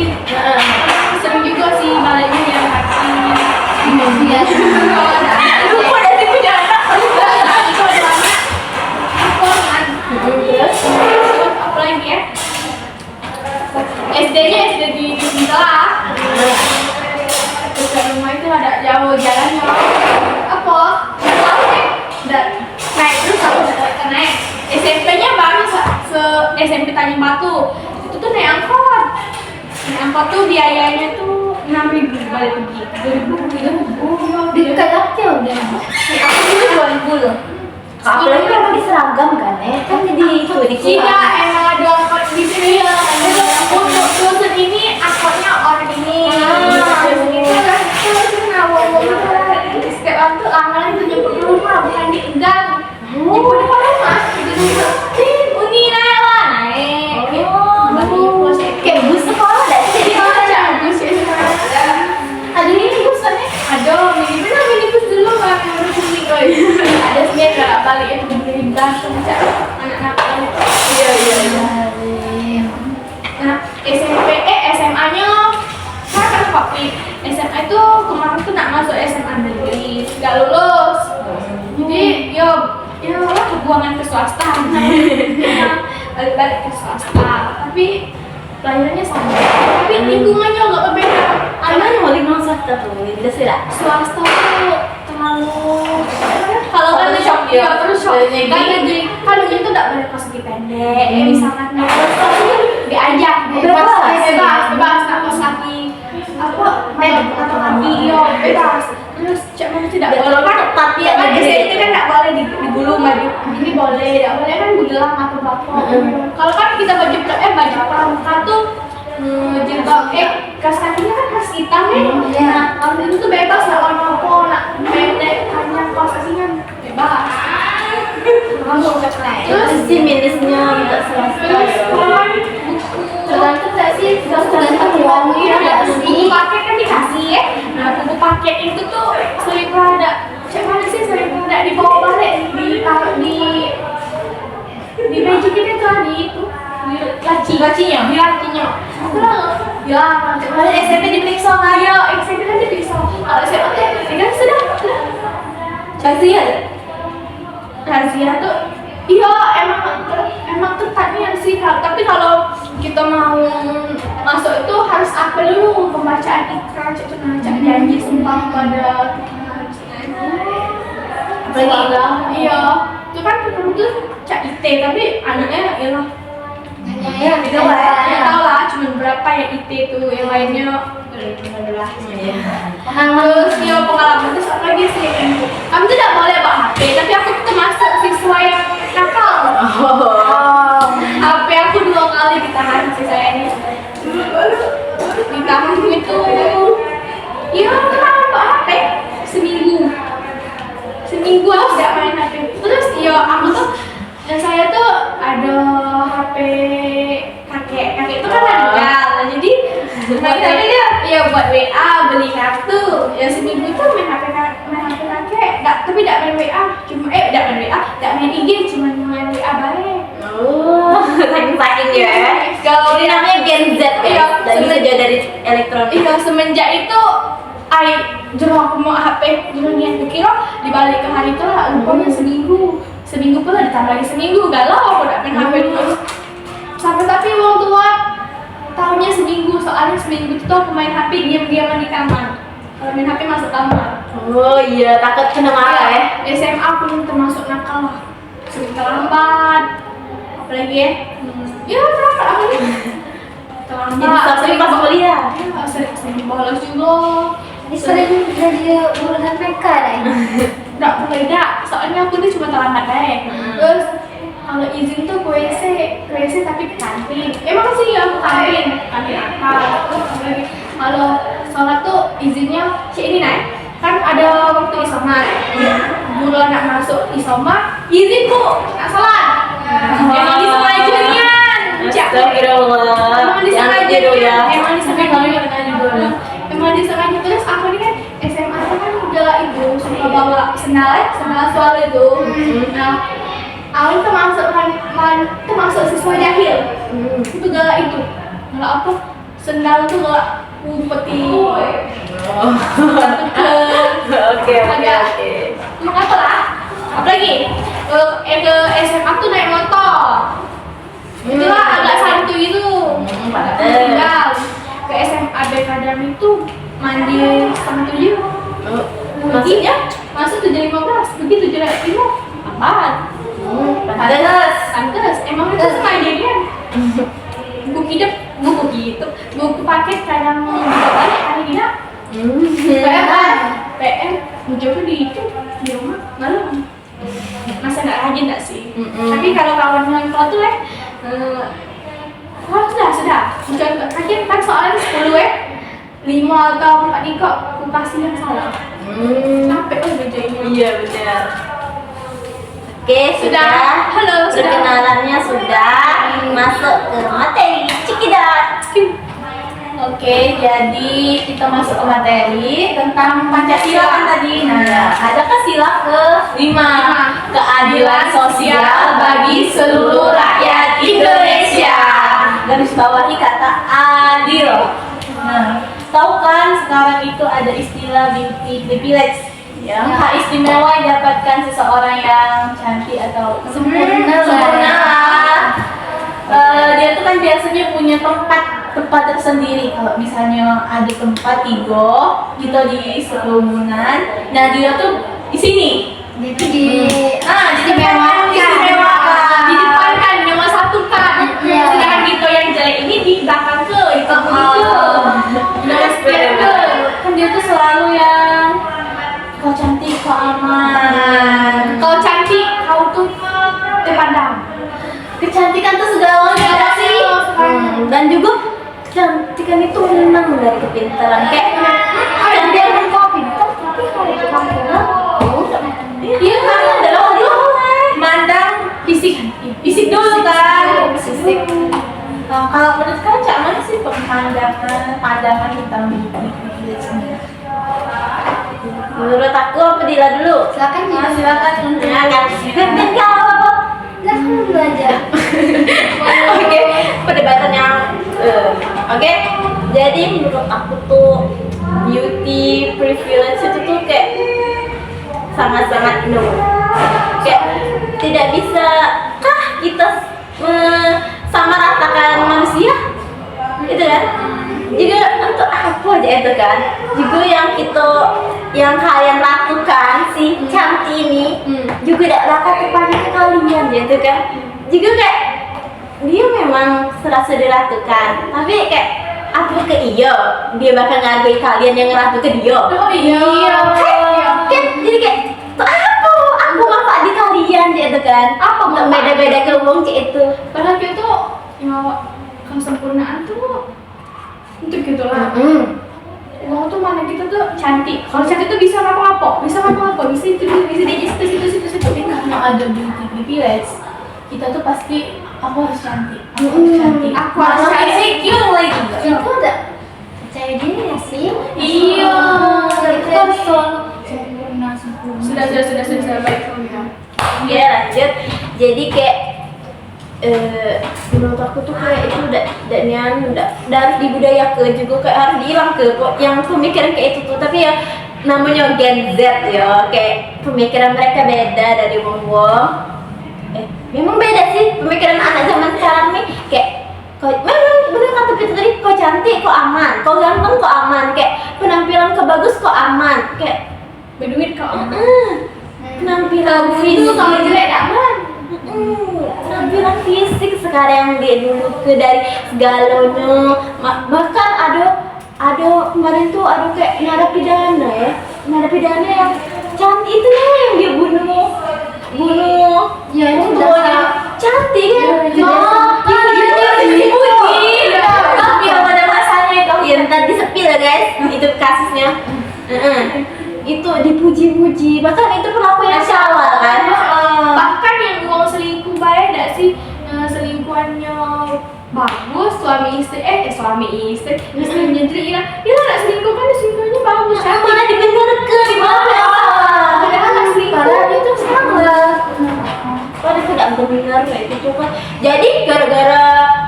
Sering juga sih baliknya yang kaki. Iya. Aku udah sih punya anak. Itu ada anak. Terus apa lagi ya? SD-nya SD di sebelah. Terus dari rumah itu ada jauh jalannya. Apa? Dan naik terus aku naik. SMP-nya baru SMP Tanjung Batu. Itu tuh naik angkot. Naik angkot tuh biayanya tuh 6.000 balik pergi. 2.000, 3.000. Dekat aja udah. Aku dulu 2.000 loh. Apalagi kalau pakai seragam kan kan jadi itu di Iya, emang ada angkot di sini ya. Untuk dosen ini angkotnya orang ini. Dosen itu kan ngawang-ngawang saya tuh kemarin tuh nak masuk SMA negeri, nggak lulus. Jadi ya lah kebuangan ke swasta. Balik ke swasta. Tapi pelayanannya sama. Tapi lingkungannya nggak berbeda. Karena yang paling mau swasta tuh, jelas tidak? Swasta tuh terlalu kalau kan Terus shock, ya. terus shock. Jadi- Kan negeri itu nggak boleh kos kaki pendek. Misalkan mau kos kaki diajak Bebas. bebas nak kos kaki apa atau kaki bebas. Terus cak mana tidak Dan boleh kan? ketat ya, Kan negeri. SD itu kan nggak boleh digulung baju ini boleh, tidak boleh kan gelang atau bako. Kalau kan kita baju pramuka tuh jilbab kaos kakinya kan kaos hitam ya. Nah kalau itu tuh bebas lah warna apa, nak pendek, panjang kaos kakinya bebas. Kamu udah keren. Terus sih minusnya untuk swasta. Terus kalau kan Tergantung nggak sih? tergantung uangnya ya. Buku paket kan dikasih ya. Nah buku paket itu tuh sering ada. Cek mana sih sering ada dibawa balik di meja kita tuh ada itu di lacinya. Ya, Kalau SMP diperiksa kan? ya SMP kan diperiksa. Kalau SMA tuh kan sudah. Kasihan. Razia tuh iya emang ketatnya sih Kak. Tapi kalau kita mau masuk itu harus apel dulu pembacaan ikrar, cek janji sumpah pada Apalagi? iya itu kan pertama tuh cak IT tapi anaknya ialah Ya, itu lah ya tahu lah cuma berapa yang IT itu yang lainnya adalah terus ya pengalaman terus apa lagi sih kamu tuh tidak boleh bawa HP tapi aku tuh termasuk siswa yang nakal. HP aku 2 kali ditahan sih saya ini ditahan itu ya kenapa bawa HP seminggu aku tidak main HP terus ya aku tuh dan saya tuh ada HP kakek itu kan ada jadi dia ya buat WA beli kartu ya seminggu tuh main HP kakek tapi tidak main WA cuma tidak main WA tidak main IG cuma main WA balik. Oh, saking ya. Kalau Ini namanya Gen Z ya. Iya, Dan bisa jauh dari elektronik. iya semenjak itu aku mau HP niat kira dibalik ke hari itu lah rupanya seminggu pula ditambah lagi seminggu galau aku udah main HP terus sampai tapi orang tua tahunya seminggu soalnya seminggu itu aku main HP diam-diaman di kamar kalau main HP masuk kamar. Oh iya, takut kena marah ya. SMA aku termasuk nakal lah sering terlambat apalagi ya terlambat apa nih Jadi tapi pas kuliah. sering bolos juga. Ini sering jadi urusan mereka lah. Nggak boleh dah, soalnya aku ini cuma terlambat deh. Terus kalau izin tuh ke WC tapi ke kantin. Emang sih ya ke kantin akal. Terus lagi kalau sholat tuh izinnya ini naik. Kan ada waktu isoman. Bulan nak masuk isoman, izin bu, nak sholat. Emang disengajanya. Astagfirullah. Emang disengaja Jangan tiru ya. Emang disengaja terus aku ini kan SMA itu kan udah itu suka bawa sendal soal itu. Nah, aku termasuk siswa jahil. Itu galak itu. Galak apa? Sendal tuh galak peti. Oke. Mengapa lah? Apalagi ke SMA tuh naik motor. Itulah agak santuy itu. Tinggal ke SMA Bekadam itu mandi setengah 7. Maksudnya? Masuk 7.15, pergi 7.5. Apaan? Pantes. Emang itu sengaja kan? Buku paket kadang balik hari gini. PM, muncul di rumah malam. Masa nggak rajin nggak sih? Tapi kalau kawan yang tua tuh sudah. Contoh terakhir kan soalnya 10 5 atau 4 nih kok aku kasih yang salah. Capek kan bejanya. Iya benar. Oke, Sudah. Halo, sudah. Perkenalannya sudah. Masuk ke materi Cikidot. Oke, jadi kita masuk ke materi tentang Pancasila kan tadi. Nah, ada kan sila ke-5, keadilan sosial bagi seluruh rakyat Indonesia. Garis bawahi kata adil. Nah, tahu kan sekarang itu ada istilah beauty privilege, ya. Hak istimewa yang didapatkan seseorang yang cantik atau Sempurna sempurna lah. Dia tuh kan biasanya punya tempat tersendiri. Kalau misalnya ada tempat tigo gitu di sekelumunan, nah dia tuh di sini. Jadi Istimewakan. Di depan kan nomor satu kan. Iya. Sedangkan gitu yang jelek ini di belakang ke itu begitu. Nomor sekian ke. Kan dia tuh selalu yang kau cantik, kau aman. Kau cantik, kau tuh terpandang. Kecantikan tuh segalanya nggak sih? Dan juga kecantikan itu menang dari kepintaran. Kayak dia kan kau pintar tapi kalau di kampungan Iya kan adalah mandang fisik dulu kan. fisik. Nah, kalau menurut kalian cak mana sih pandangan tentang privilege ini? menurut aku apa Dila dulu? Silakan ya. Silakan. Ya kan, dan kalau Lah kan belajar. Oke, perdebatan yang oke. Jadi menurut aku tuh beauty privilege itu tuh kayak sangat-sangat no. Kayak tidak bisa kah kita sama ratakan manusia? Itu kan? Juga untuk apa aja itu kan? Juga yang kalian lakukan si cantik ini juga tidak dapat kepada kalian gitu kan? Juga kayak dia memang serasa diratukan, tapi kayak apa ke dia bakal ngargai kalian yang ngeratu ke dia. Oh iya. Kan jadi kayak tuh apa? Aku manfaat di kalian gitu kan? Apa Nggak beda-beda ke wong cik itu. Padahal dia tuh kesempurnaan tuh untuk gitu lah. Uang tuh mana kita tuh cantik. Kalau cantik tuh bisa apa-apa, bisa itu, bisa di situ. Tapi karena ada beauty privilege, kita tuh pasti aku harus cantik. Aku harus cantik. Insecure lagi. Itu udah percaya diri ya sih. Iya. Itu harus selalu sempurna. Sudah baik. Ya lanjut. Jadi kayak menurut aku tuh kayak itu udah harus dibudayakan juga, kayak harus dihilang ke yang pemikiran kayak itu tuh. Tapi ya namanya Gen Z ya, kayak pemikiran mereka beda dari wong-wong. Memang beda sih pemikiran anak zaman sekarang nih. Kayak memang bener kata Pita tadi, kau cantik kau aman, kau ganteng kau aman, kayak penampilan kau bagus kau aman, kayak Berduit kok. penampilan Itu fisik kalau jelek aman. penampilan fisik sekarang dia dulu ke dari segalanya. Bahkan ada kemarin tuh ada kayak narapidana yang cantik itu loh, yang dia bunuh Ya itu udah cowoknya cantik kan. Dipuji. Tapi yang pada masanya itu yang tadi sepi lah guys, itu kasusnya. Itu dipuji-puji, bahkan itu perlakuan yang salah kan. Bahkan yang mau selingkuh bayar enggak sih? Selingkuhannya bagus, suami istri menjadi enggak selingkuh kan, selingkuhannya bagus kan, Malah dibenarkan di bawah. padahal enggak selingkuh. Padahal itu salah. Padahal tidak benar kayak itu juga. Jadi gara-gara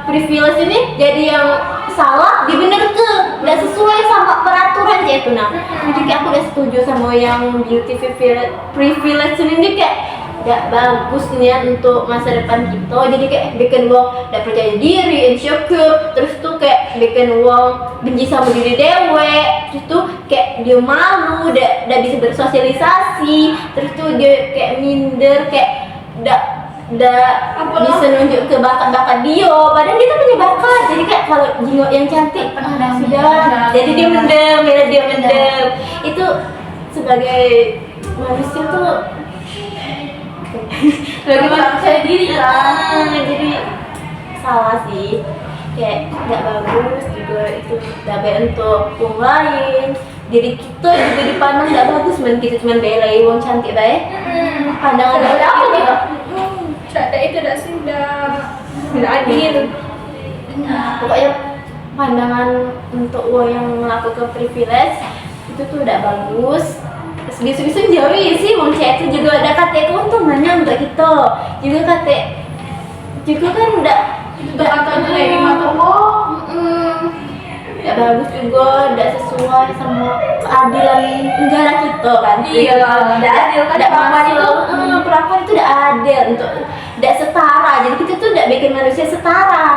privilege ini jadi yang salah dibenarkan, tidak sesuai sama peraturan itu. Nah, jadi kayak aku udah setuju sama yang beauty privilege ini kayak tidak bagus nih untuk masa depan kita. Jadi kayak bikin uang tidak percaya diri, insecure, terus tuh kayak bikin uang benci sama diri dewe, terus tuh kayak dia malu, tidak bisa bersosialisasi, terus tuh dia kayak minder, kayak tidak bisa nunjuk ke bakat-bakat dia, padahal dia tuh punya bakat. Jadi kayak kalau jingok yang cantik sudah, jadi dia mendem, itu sebagai manusia tuh Bagaimana percaya diri lah. jadi salah sih, kayak nggak bagus juga. Itu tidak baik untuk orang lain, jadi kita juga dipandang nggak bagus, kita cuma belai wong cantik baik. Pandangan Ada orang apa gitu. gitu? Tidak sih, tidak adil. Pokoknya pandangan untuk wong yang melakukan privilege itu tuh udah bagus. Terus bisu-bisu jauhi sih, wong cewek itu juga ada kata keuntungannya untuk kita. Juga kata juga kan udah Kata jelek di mata Allah. nggak bagus juga, nggak sesuai sama keadilan negara kita kan. Iya, nggak adil kan, Nggak perlakuan masuk. itu. Perlakuan itu nggak adil, untuk nggak setara. Jadi kita tuh nggak bikin manusia setara.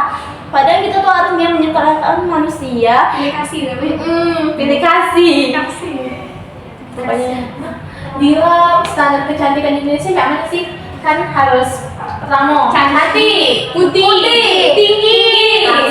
Padahal kita tuh harusnya menyetarakan manusia. Pilih kasih namanya. Pilih kasih. Kasih. Pokoknya. Dia standar kecantikan di Indonesia kayak mana sih? Kan harus pertama cantik, putih, tinggi,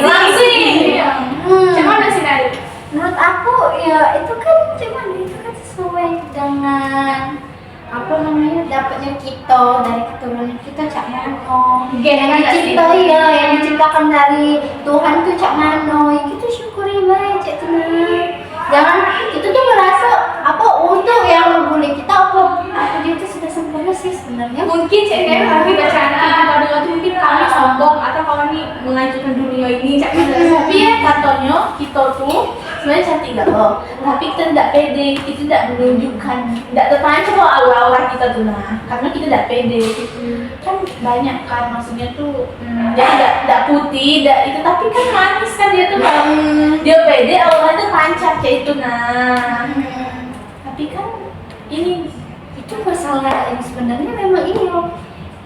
langsing. Cuma mana sih dari? Menurut aku ya itu kan cuman itu kan sesuai dengan apa namanya dapatnya kita dari keturunan kita cak mano Gen yang nggak sih? dicipta ya yang diciptakan dari Tuhan tuh cak mano ya kita syukuri baik cak tenang. Jangan kita tuh merasa apa untuk yang membuli kita apa dia tuh sudah sempurna sih sebenarnya. Mungkin cewek kami bercantik kita dengan tuh mungkin kami sombong atau kami mengajukan dunia ini cak mana. Tapi ya katanya kita tuh sebenarnya cantik gak loh. Tapi kita tidak pede, kita tidak menunjukkan, tidak terpancing loh aura-aura kita tuh nah. Karena kita tidak pede. Kan banyak kan maksudnya tuh jadi tidak putih, tidak itu tapi kan manis kan dia tuh kalau dia pede aura tuh pancar kayak itu nah. Tapi kan ini Itu masalah yang sebenarnya memang ini loh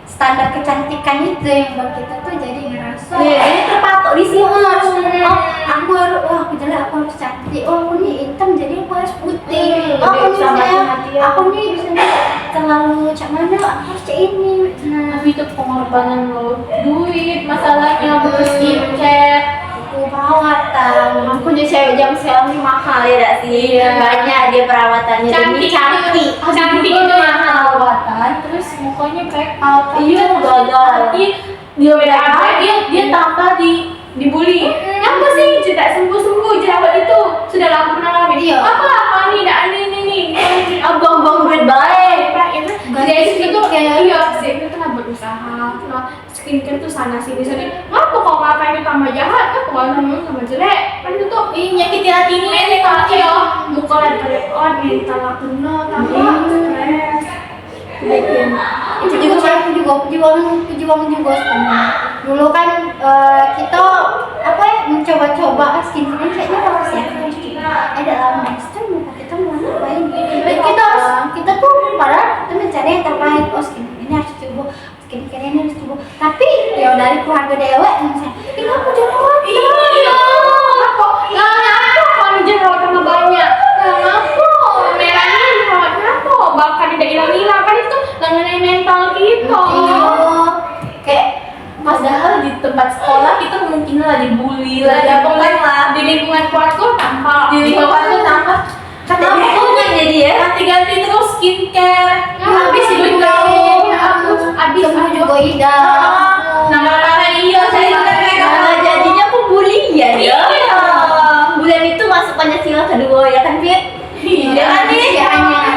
standar kecantikan itu yang buat kita tuh jadi ngerasa Jadi terpatok di sini. oh aku harus aku jelek aku harus cantik aku nih hitam jadi aku harus putih Dia aku bisa misalnya mati-matian. aku nih misalnya terlalu cak mana aku harus cak ini nah tapi itu pengorbanan lo duit masalahnya butuh skincare. aku perawatan Aku jadi cewek jam sekarang ini mahal ya gak sih? Iya. Banyak dia perawatannya. Jadi cantik. Cantik itu yang perawatan, terus mukanya break out. Iya, gagal. Tapi dia beda apa? Dia tambah dibully. Apa sih tidak sembuh jerawat itu? Sudah lama pernah alami. Iya. Apa nih? Tidak ini. Abang-abang duit baik. Jadi itu tuh Skincare. iya, itu tuh berusaha. Skincare tuh sana sini. Ngapa kok ngapain itu tambah jahat? Ngapa kok tambah jelek? Kan itu tuh nyakiti hati ini kalau iya muka red on mental kena tambah stres. itu juga saya perjuangan juga sebenarnya dulu kan kita apa ya mencoba-coba skincare kayaknya bagus ya ada lama kan muka kita mau ngapain dan kita tuh padahal kita mencari yang terbaik oh skincare ini harus coba skincare ini harus coba tapi ya dari keluarga dewek misalnya ini aku jerawat Iya, ngapa? Ngapa kalau jerawat tambah banyak? Ngapa? Merahnya jerawat ngapa? Bahkan tidak hilang-hilang kan itu mengenai mental kita. Kayak padahal di tempat sekolah kita mungkin lah dibully lah, di lingkungan keluarga tampak, di lingkungan keluarga tampak. Katanya punya jadi ya. Ganti-ganti terus skincare, habis duit kamu, habis sembuh juga ida Nama-nama iya saya Malah jadinya pembulian ya. Bulan itu masuk Pancasila kedua ya kan Fit? Iya kan nih?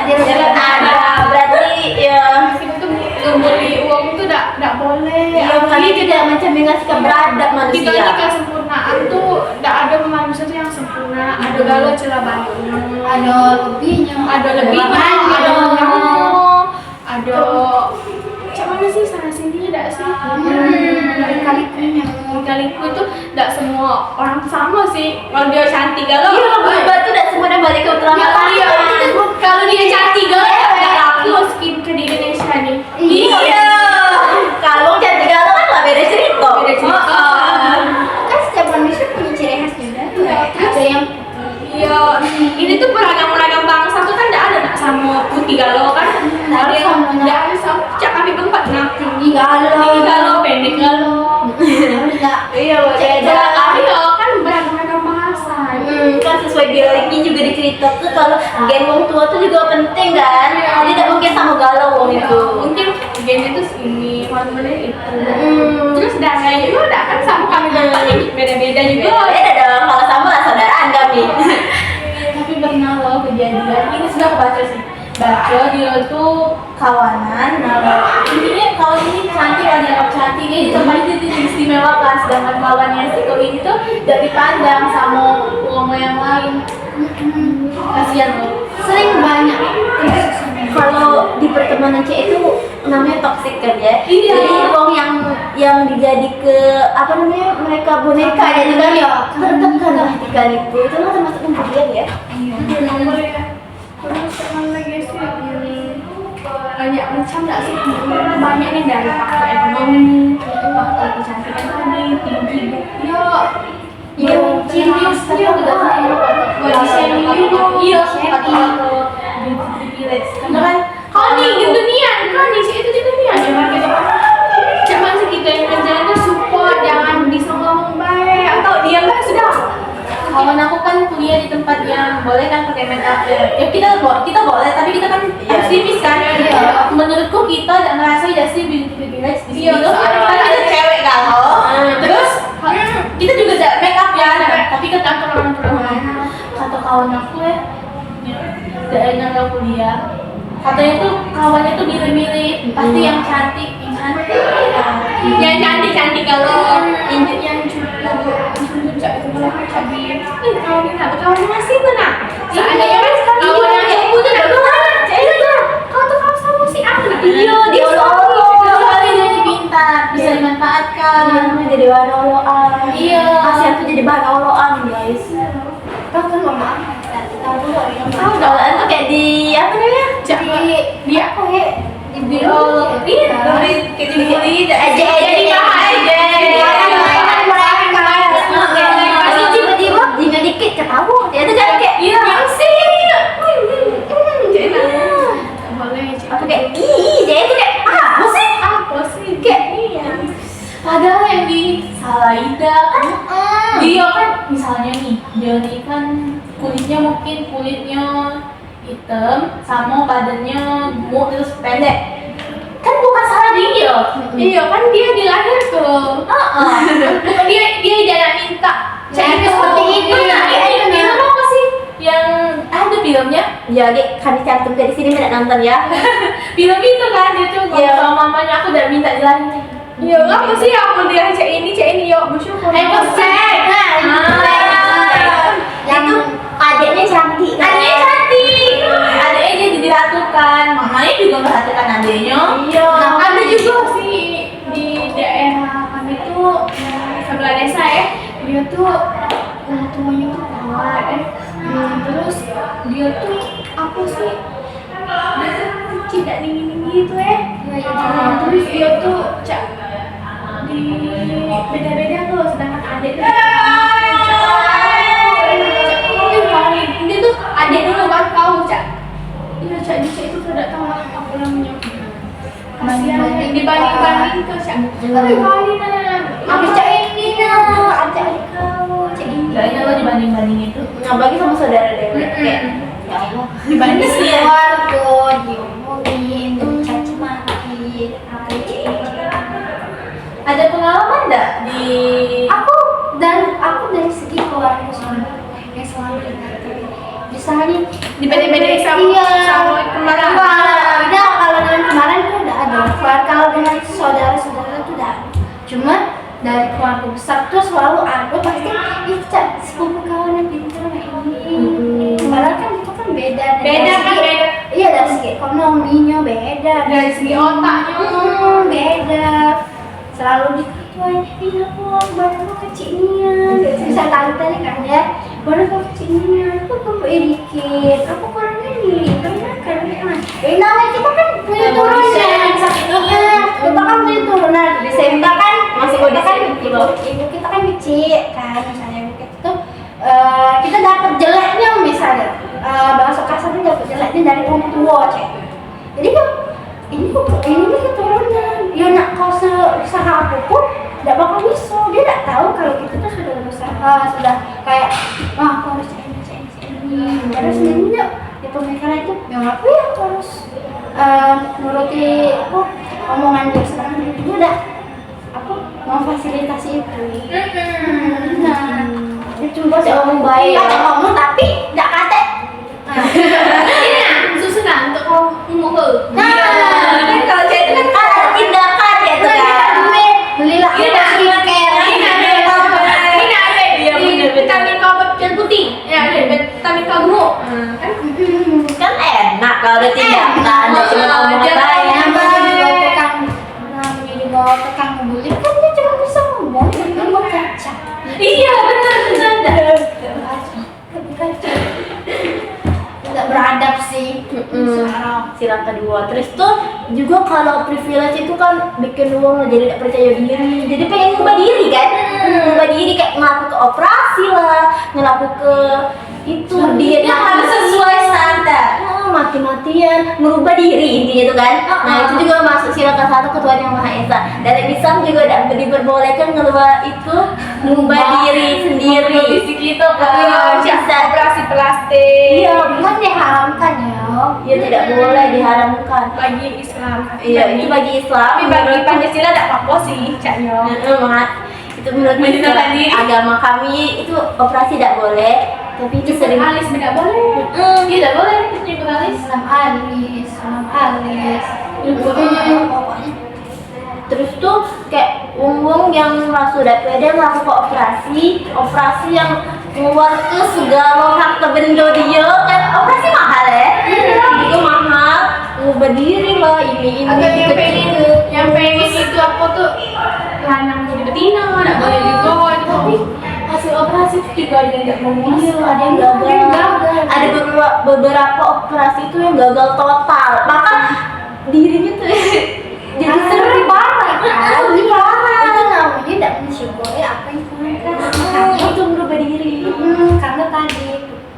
Jangan ada. Berarti ya. itu membeli uang itu tidak boleh. Iya, kami tidak mencerminkan sikap beradab Kita manusia. ini kesempurnaan tuh tidak ada manusia tuh yang sempurna. Ada galau celah bayu, ada lebihnya ada lebihnya, ada kurangnya, ada macam mana sih sana sini tidak sih? Kali-kali itu tidak semua orang sama sih. Kalau dia cantik galau, Iya, berubah tuh tidak semua balik ke utama. iya. Kalau dia cantik galau, tidak laku skincare di Indonesia nih. Iya. Kalau cantik galau kan lah beda cerita. Beda cerita. kan setiap manusia punya ciri khas juga ada yang Iya, ini tuh beragam-beragam bangsa tuh kan tidak ada nak sama putih galau kan? Nggak ada sama. Tidak ada sama. Cak kami berempat nak tinggi galau pendek galau. enggak Iya, beda. Iya kan beragam-beragam bahasa. Kan sesuai biologi juga diceritakan kalau gen wong tua tuh juga penting kan. Jadi tidak mungkin sama galau wong itu. Mungkin gen itu ini, hormonnya itu. Terus darahnya juga tidak kan sama kami berempat ini beda-beda juga. Beda dong, kalau sama lah saudaraan kami. Tapi pernah loh kejadian ini sudah aku baca sih. Baca dia tuh kawanan, nah intinya kawan ini cantik, ada cantik, dia ditempatnya itu diistimewakan, sedangkan kawannya si kau ini tuh tidak dipandang sama uang yang lain. Kasihan loh. sering banyak kalau di pertemanan C itu namanya toxic kan ya. Iya. Jadi wong yang dijadi ke apa namanya mereka boneka jadi kan ya tertekan lah ketika itu lah termasuk pemberian ya. Iya. Nomor ya. Terus teman lagi sih banyak macam nggak sih? Banyak nih dari faktor ekonomi, faktor kecantikan tadi, tinggi. Yo, yo, cirius yo udah body shaming juga. Iya, faktor privilege. Karena kan kalau nih gitu nian, kan di situ juga nian. Jangan kita cuman segitu yang menjalannya support, jangan bisa ngomong baik atau diam lah sudah. Kawan aku kan kuliah di tempat yang boleh kan pakai make up ya. Ya kita boleh, tapi kita kan aktivis kan. Iya. Menurutku kita tidak merasa sih beauty privilege di sini. Iya, Karena kita cewek kan. Terus kita juga tidak make up ya. Tapi kan kantor orang kata kawan aku ya, daerah yang kuliah. Katanya tuh kawannya tuh mirip-mirip, pasti yang cantik. Yang cantik kalau yang puncak itu malah cabi. Kalau kita berkawan masih benar. Seandainya kan kawan yang ibu tuh tidak berkawan. Kau tuh kau sama si aku. Iya, dia Sekali jadi pintar, bisa dimanfaatkan. jadi bahan oloan. Iya. Pasien tuh jadi bahan oloan guys. Tahu kan mama? Tahu dulu ya. Tahu oloan tuh kayak di apa namanya? Dia Apa ya? Di Kayak dibully, Aja Masih tiba-tiba tinggal dikit ketawa. Ya itu kan kayak iya sih. Boleh. apa kayak ih dia itu kayak apa sih? Apa sih? Kayak padahal yang disalahin kan dia kan misalnya nih dia nih kan kulitnya hitam sama badannya gemuk terus pendek kan bukan salah dia. Iya kan dia dilahir ke. Bukan dia jangan minta. Cewek seperti itu. Film apa sih yang ada filmnya ya kami cantumkan di sini tidak nonton ya. film itu kan dia tuh Iya. sama mamanya aku udah minta dilahirin. Iya apa sih aku dia cek ini yuk bersyukur. Ekosek. Itu adiknya cantik. Adiknya cantik. Adiknya jadi diratukan. Mamanya juga merhatikan adiknya. Iya. Ada juga sih di daerah kami tuh sebelah desa ya. Dia tuh orang tuanya tuh kuat terus dia tuh apa sih? Dia tuh kecil dan dingin gitu ya. Terus dia tuh di beda-beda tuh sedangkan adik tuh dia tuh adik dulu baru kau iya dia itu tidak tahu apa namanya kasihan dibanding tuh tapi kali aku ini ajak kau ini Kayaknya lo dibanding itu. Apalagi sama saudara dewe kayak ya Allah dibanding keluarga diomongin, dicaci maki, apa Ada pengalaman enggak di aku dari segi keluarga suami yang selalu diingatkan misalnya dibeda-beda sama kemarin Nah, kalau dengan kemarin tuh udah ada kalau dengan saudara-saudara tuh udah ada cuma dari keluarga besar tuh selalu ada pasti Ica sepupu kawan yang pintar ini padahal kan itu kan beda kan beda iya dari segi ekonominya beda dari segi otaknya beda selalu dikatakan ini aku baru mau kecilnya bisa tante nih kan ya baru mau kecilnya aku tuh dikit aku kurang ini karena namanya kita kan punya turunan kita kan punya turunan di SMK kan masih kita kan kecil. ibu kita kan kecil kan misalnya ibu kita tuh kita dapat jeleknya misalnya bahasa kasarnya dapat jeleknya dari orang tua cek jadi kan ini nih keturunan ya nak kau usaha apapun tidak bakal bisa dia tidak tahu kalau kita tuh sudah berusaha sudah kayak wah aku harus ini padahal sebenarnya di pemikiran itu yang aku ya harus nuruti apa omongan dia sekarang itu udah apa memfasilitasi itu nah itu Masih ngomong baik ya. kata ngomong tapi tidak kate susunan untuk kau ngomong kan kalau saya itu kan Ada tindakan ya tuh kan. belilah vitamin kau bercel putih ya vitamin kau gemuk Kan enak kalau ada tindakan. sila kedua. Terus tuh juga kalau privilege itu kan bikin uang jadi tidak percaya diri, jadi pengen ngubah diri kan, ngubah diri kayak ngelaku ke operasi lah, ngelaku ke itu diet yang harus sesuai standar. mati-matian merubah diri intinya itu kan. Nah itu juga masuk sila ke-1 Tuhan Yang Maha Esa. Dalam Islam juga diperbolehkan ngeluar itu mengubah diri sendiri. Fisik itu kan Bisa. operasi plastik. Iya, Bukan diharamkan ya. ya tidak boleh diharamkan. Bagi Islam. Iya, itu bagi Islam. Tapi bagi Pancasila tidak apa-apa sih, Cak Yo. Itu menurut Menurut tadi. agama kami itu operasi tidak boleh, tapi itu sering Alis tidak boleh. Tidak boleh nyebut alis. Salam alis, salam alis. Pokoknya. terus tuh kayak wong yang masuk DPD melakukan operasi yang keluar ke segala harta benda dia kan operasi mahal ya, juga mahal, ngubah diri lah ini Ada kecil. yang pengen itu apa tuh lanang jadi betina, tidak boleh juga itu. Tapi hasil operasi itu juga ada yang tidak memuaskan. Ada yang gagal. Ada beberapa operasi itu yang gagal total. Maka dirinya tuh jadi sering parah kan? Lebih parah. Itu namanya tidak mensyukuri apa yang Tuhan kasih. Itu merubah diri. Karena tadi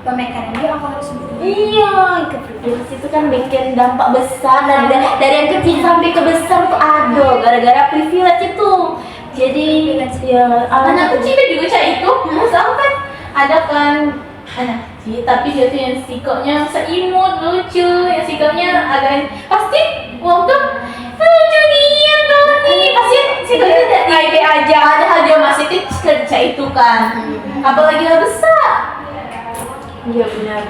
pemikiran dia aku harus Iya, keprivilege itu kan bikin dampak besar dari yang kecil sampai ke besar tuh ada gara-gara privilege itu. Jadi ya Anak kecil juga cak itu, sampai ada kan anak kecil, tapi dia tuh yang sikapnya seimut, lucu, yang sikapnya agak pasti waktu lucu dia tuh nih, pasti sikapnya tidak baik aja. Padahal dia masih kecil cak itu kan, apalagi udah besar. Iya benar.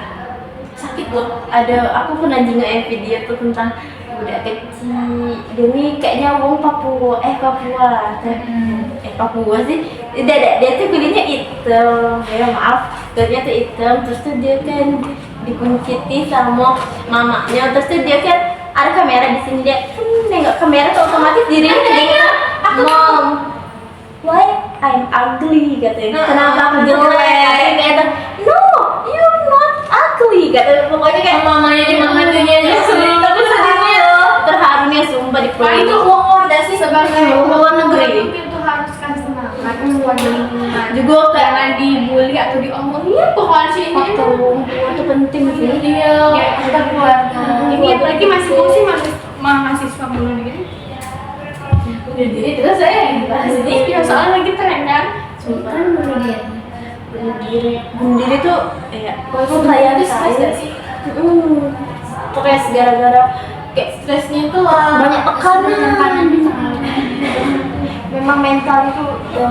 Sakit loh. Ada aku pernah dengar video tuh tentang budak kecil. Dia nih kayaknya wong Papua sih. Dia tuh kulitnya hitam. Ya maaf, kulitnya tuh hitam. Terus tuh dia kan dikunciti sama mamanya. Terus tuh dia kan ada kamera di sini, dia nengok kamera tuh otomatis dirinya jadi mom. Why I'm ugly katanya. Kenapa aku jelek? Kata no, you're not ugly kata. Pokoknya kayak Mamanya di mamanya tapi sedihnya terharunya sumpah di Pak itu uang udah sih sebagai luar negeri. Itu harus kan semangat, support lingkungan. Juga kayak Jangan dibully atau diomongin. iya pokoknya sih ini faktor itu penting sih. iya Ya, kita keluarga. Ini apalagi masih fungsi mahasiswa bunuh diri. bunuh diri terus saya yang dibahas ini Ya soalnya lagi tren kan. sumpah bunuh diri. Bunuh diri tuh ya kok kayak itu stres gak sih stres gara-gara kayak stresnya itu lah banyak tekanan. Memang mental itu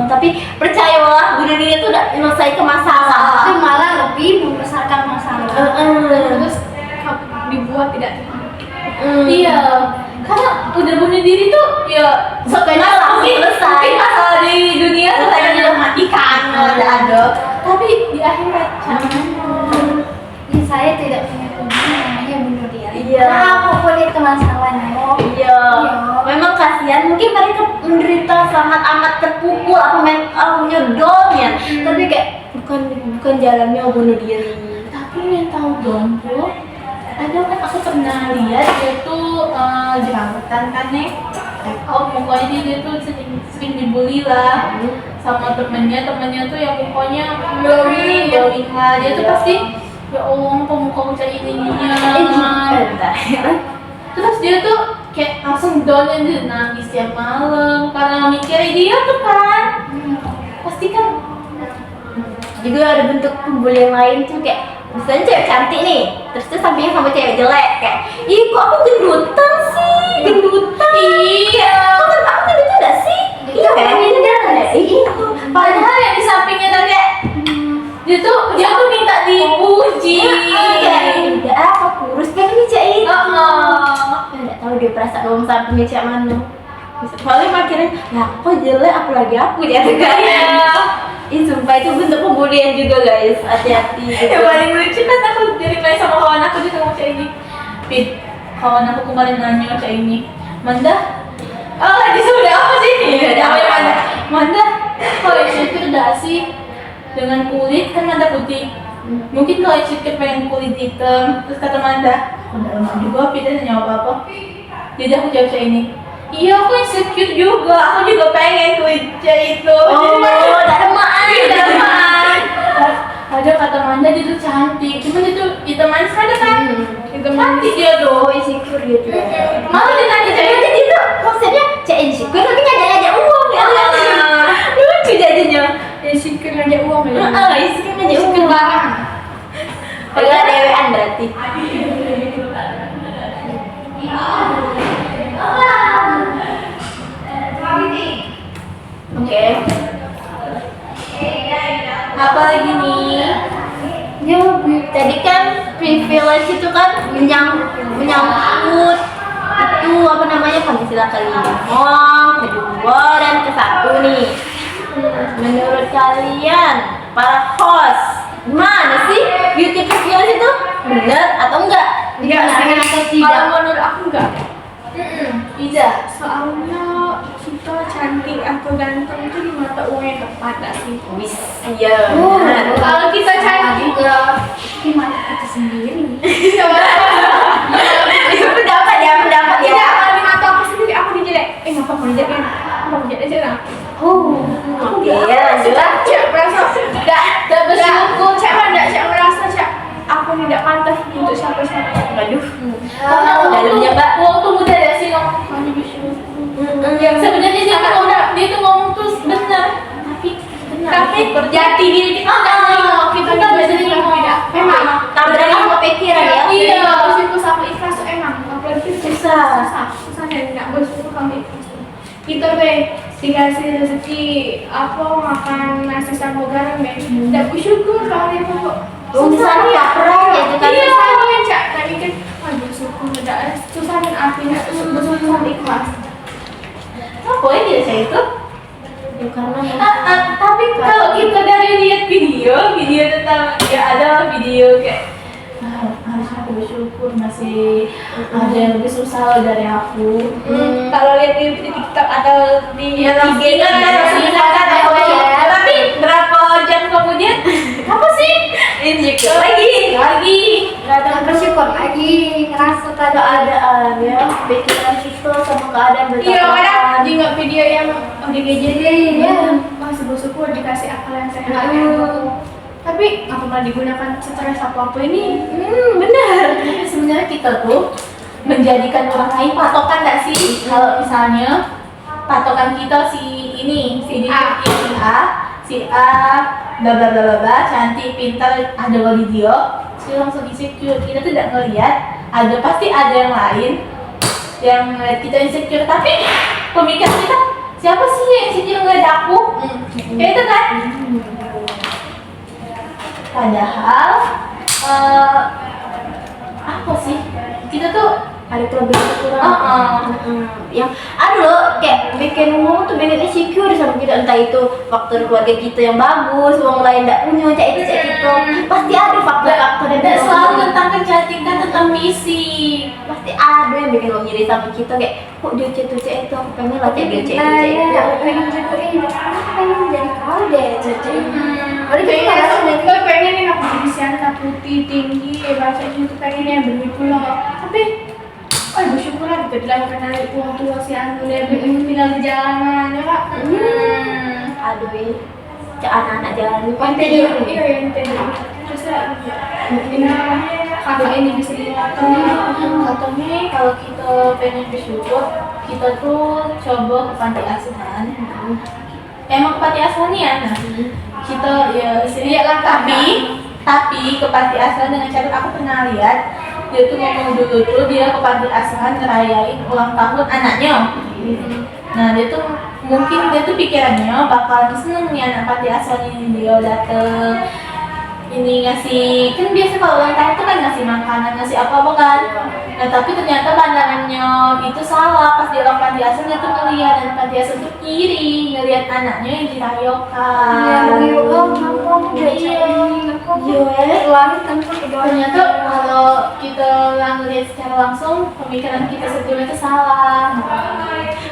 tapi percayalah bunuh diri itu udah menyelesaikan masalah. Itu malah lebih membesarkan masalah. Terus dibuat tidak iya karena udah bunuh diri tuh ya Sebenarnya langsung selesai. mungkin masalah di dunia tuh kayak udah matikan udah ada tapi di akhirat Ya, saya tidak punya tujuan namanya bunuh diri. Iya. Nah, apapun itu masalahnya. Iya, memang kasihan. Mungkin mereka menderita sangat amat terpukul, aku punya down ya. Tapi kayak bukan jalannya bunuh diri. tapi yang tahu dong tuh ada kan aku pernah lihat dia tuh jerawatan kan nih pokoknya dia tuh sering dibully lah sama temennya tuh yang pokoknya glowing lah dia tuh pasti ya Allah pemuka ucap ininya terus dia tuh kayak langsung down dan dia nangis tiap malam karena mikirin dia tuh kan pasti kan Juga ada bentuk pembulian lain tuh kayak misalnya cewek cantik nih, terus tuh sampingnya sama cewek jelek kayak, ih kok aku gendutan sih, gendutan. iya Kok kan aku gendutan gak sih? Iya kan? Itu. padahal yang di sampingnya tadi kayak dia tuh minta dipuji Kayak aku kurus kan ini cak itu. oh Nggak tahu dia perasaan orang sampingnya cak mana. Soalnya makirin, ya kok jelek apalagi aku jatuh kan. Ih sumpah itu bentuk pembulian juga guys, hati-hati. yang paling lucu kan aku jadi main sama kawan aku dia ngomong kayak ini Pit, kawan aku kemarin nanya kayak ini Manda, lagi sudah apa sih? Iya, Namanya ada. Manda, kok insecure gak sih dengan kulit kan Manda putih Mungkin kalau insecure pengen kulit hitam, terus kata Manda, udah lama juga Pita nanya apa-apa. Jadi aku jawab kayak ini, iya aku insecure juga, aku juga pengen kulitnya itu. Oh, damaan. Ada kata Manda dia tuh cantik, cuman dia tuh hitam manis kan? Hitam cantik dia tuh. Oh, insecure gitu. Malah dia nanya kayak Jadi itu konsepnya cek insecure tapi ngajak-ngajak uang ya kan? Lucu jadinya. Insecure ngajak uang ya. Insecure ngajak uang. barang. Padahal dewean berarti. Oke. apa lagi nih? Ya, tadi kan privilege itu kan menyangkut itu apa namanya penghasilan kalian. Kedua dan ke satu nih. Menurut kalian para host, gimana sih beauty privilege itu? Benar atau enggak? Enggak sih. Atau tidak? Kalau menurut aku enggak. Tidak. Soalnya kita cantik atau ganteng itu di mata uang yang tepat gak sih? Wis, iya. benar. Kalau kita cantik di mata kita sendiri. Pendapat ya. Tidak, kalau di mata aku sendiri aku dijelek. Ngapa aku dijelek? Apa aku dijelek aja lah? Oke, lanjut. Cek merasa tidak bersyukur. Cek mana? Cek merasa cek aku tidak pantas untuk siapa-siapa. Aduh. Dalamnya, Mbak. Uang tuh mudah ya sih ngomong kamu bersyukur. Sebenarnya dia tuh ngomong terus benar, tapi jati diri kita nggak terima, kita nggak bisa terima. Memang Tambah sama pikiran ya. iya bersyukur sama ikhlas tuh emang apalagi susah dan nggak bersyukur sama ikhlas tuh. Kita dikasih rezeki apa makan nasi sama garam nggak bersyukur kalau itu Susah kaperan ya itu kan. iya kan cak tadi kan bersyukur nggak susah dan artinya bersyukur sama ikhlas. Apa ya dia saya itu? Ya, karena Tapi kalau kita dari lihat video tentang ya ada video kayak harusnya aku bersyukur masih ada yang lebih susah loh dari aku. Kalau lihat di TikTok atau di IG kan tapi berapa jam kemudian apa sih? Insecure lagi Nggak ada bersyukur lagi, ngerasa tadi keadaan ya, pikiran kita sama keadaan Iya kadang bertabrakan. di nggak video yang ODGJD ya masih bersyukur dikasih akal yang sehat. Tapi apa malah digunakan stres apa ini? benar. Tapi sebenarnya kita tuh menjadikan orang lain patokan nggak sih? Kalau misalnya patokan kita si A. si A, bla bla bla bla bla, cantik, pintar, ada di video, si langsung insecure. Kita tidak ngelihat, pasti ada yang lain yang ngeliat kita insecure. Tapi pemikiran kita, siapa sih yang insecure ngeliat aku? Kayak itu kan? Padahal apa sih? Kita tuh Ada kelebihan kekurangan. Yang ada loh kayak bikin ngomong tuh bikin insecure sama kita, entah itu faktor keluarga kita yang bagus, orang lain tidak punya, cak itu pasti ada faktor-faktor yang tidak selalu tentang kecantikan, tentang misi. pasti ada yang bikin lo ngiri sama kita kayak kok dia cek itu aku pengen lah cek dia cek itu. pengen jadi pengen jadi kau deh jadi Gue pengen nih aku jadi siapa putih tinggi baca itu pengennya begitu loh. Tapi bersyukur lah gitu dilakukan dari uang tua si anu dia tinggal di jalanan ya kak. Aduh cek anak-anak jalan itu kan Iya yang tadi terus lah kakak ini bisa dilakukan. Katanya kalau kita pengen bersyukur, kita tuh coba ke panti asuhan. Emang ke panti asuhan ya, nah kita ya Lihatlah tapi ke panti asuhan dengan cara aku pernah lihat dia tuh ngomong dulu tuh dia ke panti asuhan ngerayain ulang tahun anaknya. Nah dia tuh mungkin dia tuh pikirannya bakalan seneng nih anak panti asuhan ini dia dateng ini ngasih, kan biasa kalau ulang tahun tuh kan ngasih makanan, ngasih apa-apa kan. Nah tapi ternyata pandangannya itu salah. Pas di orang panti asuhan dia tuh ngeliat anak panti asuhan tuh kiri ngeliat anaknya yang dirayokan. Ternyata kalau kita nggak ngeliat secara langsung pemikiran kita sebelumnya itu salah.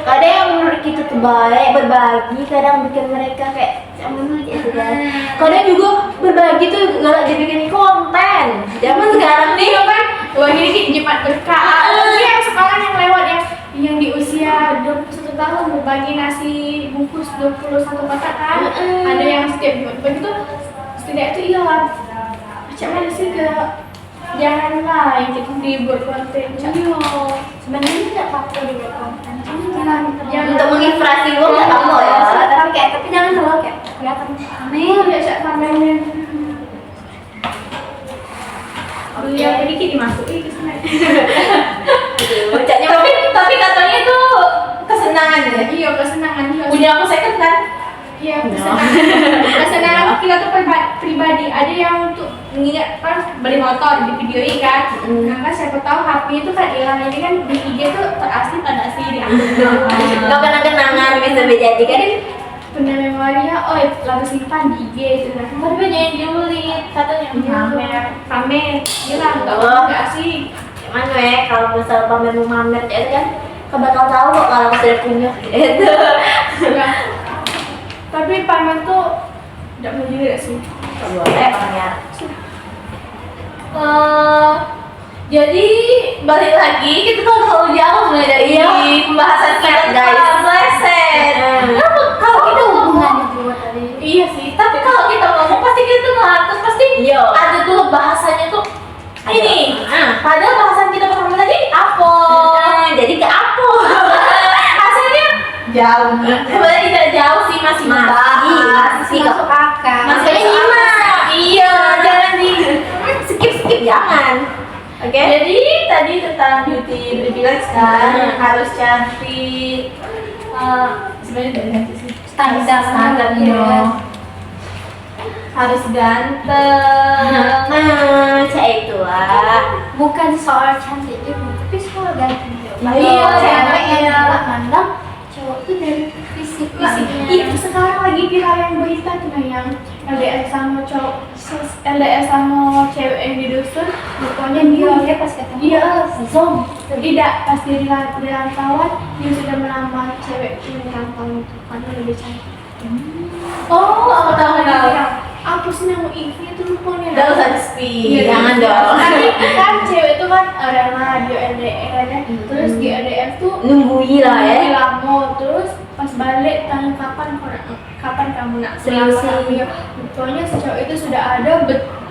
Ada yang menurut kita tuh baik, berbagi, kadang bikin mereka kayak zaman gitu kan. Kadang juga berbagi tuh galak dibikin konten. Zaman sekarang nih kan wah ini Jumat berkah. Yang sekarang yang lewat yang di usia 21 tahun berbagi nasi bungkus 21 kotak kan. Ada yang setiap Jumat begitu setidaknya itu iya macam mana sih ke janganlah yang kita dibuat konten. Iya. Sebenarnya tidak apa-apa dibuat konten. Jangan untuk menginspirasi gue nggak apa ya. Tapi jangan terlalu kayak kelihatan aneh. biasa kameranya. Beliau sedikit dimasuki ke sana. Bacanya Tapi katanya itu kesenangan ya. Iya, kesenangan juga. Punya aku second kan? Iya, kesenangan kita tuh pribadi. Ada yang untuk mengingat kan beli motor di video ini kan. Nah kan siapa tahu HP itu kan hilang, ini kan di IG tuh terasli pada asli di akun. kau kenang-kenangan bisa menjadikan Benda memorinya, oh lalu simpan di IG itu kan. Tapi banyak yang julid, katanya Pamer, hilang, Oh. nggak asik. Cuman kalau misal pamer mau mamer itu kan kau bakal tahu kok kalau aku sudah punya itu. Ya. Tapi pamer tuh tidak menjadi sih. Boleh pamer. Jadi balik lagi kita tuh terlalu jauh mulai dari pembahasan kita Guys. meleset. Kenapa kalau kita Hubungannya juga tadi. Iya sih, tapi kalau kita ngomong pasti kita ngelantas pasti Iya. ada tuh bahasanya tuh Ada. ini. Padahal bahasan kita pertama tadi apa? Jadi ke apa? Hasilnya jauh. Sebenarnya tidak jauh sih, masih dibahas. Masih Masuk akal. Masih Makanya nyimak. Iya, jangan di skip jangan. Oke. Jadi tadi tentang beauty privilege kan, harus cantik. Sebenarnya tidak cantik sih. Standar Iya. Harus ganteng. Cak itu lah. Bukan soal cantik juga, tapi soal ganteng juga. Iya, Cewek yang iya. tidak mandang cowok tuh dari fisiknya. Iya, sekarang lagi viral yang berita tuh yang LDR sama cowok, LDR sama cewek yang di dusun, pokoknya dia pas ketemu. Iya, zong. Tidak, pas dia di rantauan, dia sudah melamar cewek yang di rantauan itu karena lebih cantik. Oh, aku tahu. Apa sih nama IG itu lupa nih? Gak usah di-speak. Iya, Jangan dong. Tapi kan cewek itu kan rela dia LDR ya. Terus di LDR tuh Nunggui lah ya. lama, terus pas balik tanya kapan kamu nak Serius melamar aku sih. ya. Rupanya si cowok itu sudah ada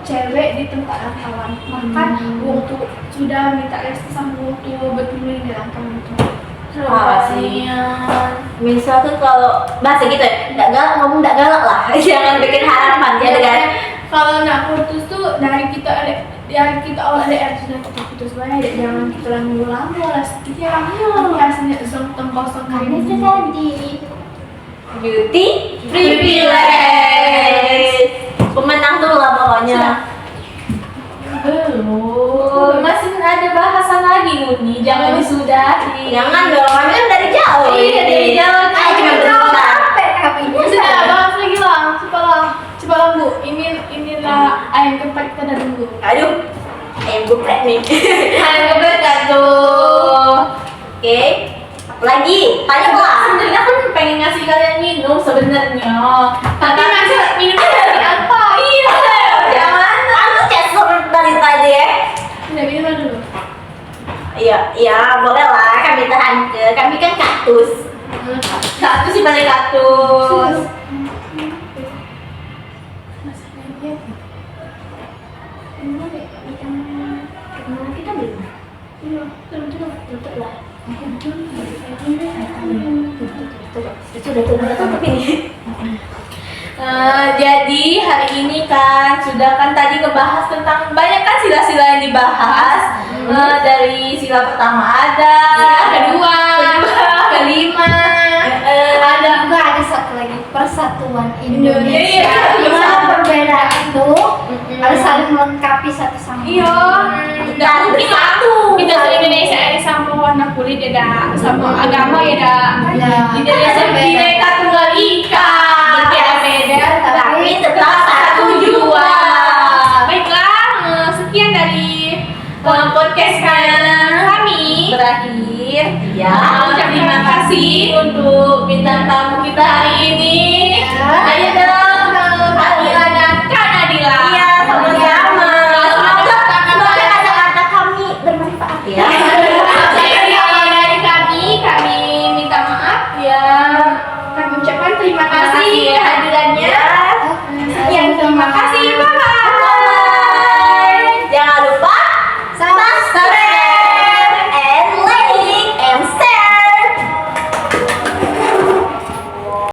cewek di tempat rantauan. Bahkan waktu sudah minta restu sama waktu betul di rantauan itu. Misal tuh kalau bahasa gitu ya, nggak galak ngomong nggak galak lah, jangan bikin harapan ya kan. Kalau nak putus tuh dari kita awal LDR sudah kita putus baik, jangan kita nunggu lama lah sedikit ya. Tapi hasilnya zong kosong Ini kali. tadi. Beauty privilege. Pemenang tuh lah pokoknya. Belum. Masih ada bahasan lagi Muni, jangan disudahi. Jangan dong, kami kan dari jauh. Iya, dari jauh. Ayo cuma bentar. Sudah bahas lagi lah, coba lah Bu. Inilah ayam keempat kita dari dulu. Aduh, ayam geprek nih. Ayam geprek gak tuh? Oke, apa lagi? Tanya lah. Sebenarnya aku pengen ngasih kalian minum sebenarnya. Tapi masih minumnya dari apa? Iya. Jangan. Aku cek dari tadi ya. Tidak minum dulu. Iya, boleh lah. Kami tahan ke. Kami kan kaktus. Kaktus sih paling kaktus. Kita belum. Tutup lah. Sudah tutup ini. Jadi hari ini kan sudah kan tadi ngebahas tentang banyak kan sila-sila yang dibahas. Dari sila pertama ada, kedua, kelima, ada Juga ada satu lagi, persatuan Indonesia. Indonesia. Dimana perbedaan itu harus saling melengkapi satu sama lain. Iya. dan Kita se Indonesia ada sama warna kulit ya dah, sama agama ya dah. Ya. Indonesia Bineka Tunggal Ika.